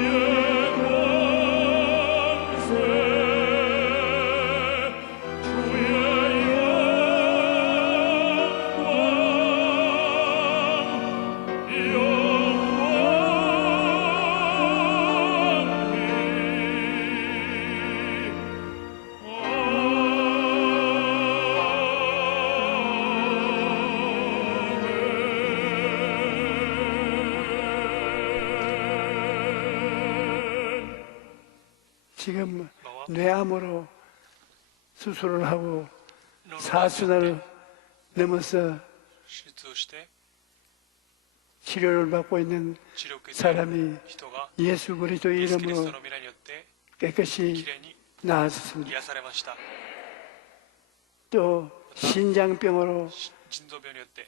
권세 주의 지금 뇌암으로 수술을 하고 4순을 넘어서 手術をして 치료를 받고 있는 治療を受けている 사람이 人が 예수 그리스도의 イエス・キリス 이름으로 トの皆によって 깨끗이 きれいに 나아졌습니다. 癒されました。 또 신장병으로 腎臓病によって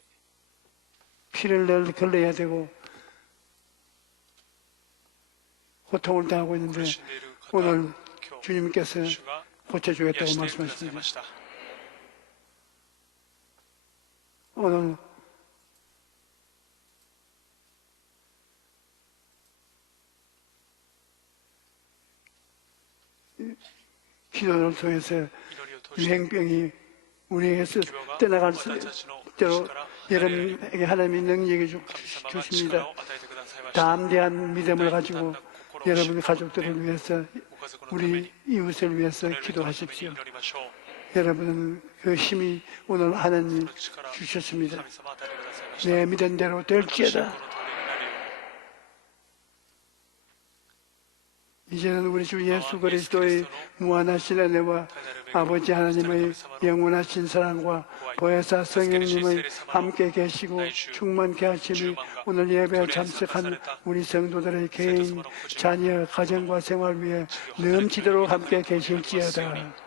피를 늘 걸러야 되고 고통을 당하고 있는데 苦しんでいる方 오늘 今日 주님께서 主が 고쳐주겠다고 癒してください 말씀하십니다. ました。 오늘 기도를 통해서 祈りを通して 유행병이 우리에게서 떠나갈 수 있도록 여러분에게 하나님이 능력을 神様が 주십니다. 力を与えてくださいました。 담대한 믿음을 가지고 여러분 가족들을 위해서 우리 이웃을 위해서 祈り 기도하십시오. りましょう。 여러분은 그 힘이 오늘 하나님 力 주셨습니다. 神様与えてくださいました。 내 믿은 대로 私のこ 될지어다. の通りになるように 이제는 우리 주 예수 그리스도의 무한하신 은혜와 아버지 하나님의 영원하신 사랑과 보혜사 성령님의 함께 계시고 충만케 하심이 오늘 예배에 참석한 우리 성도들의 개인, 자녀, 가정과 생활 위에 넘치도록 함께 계실지어다.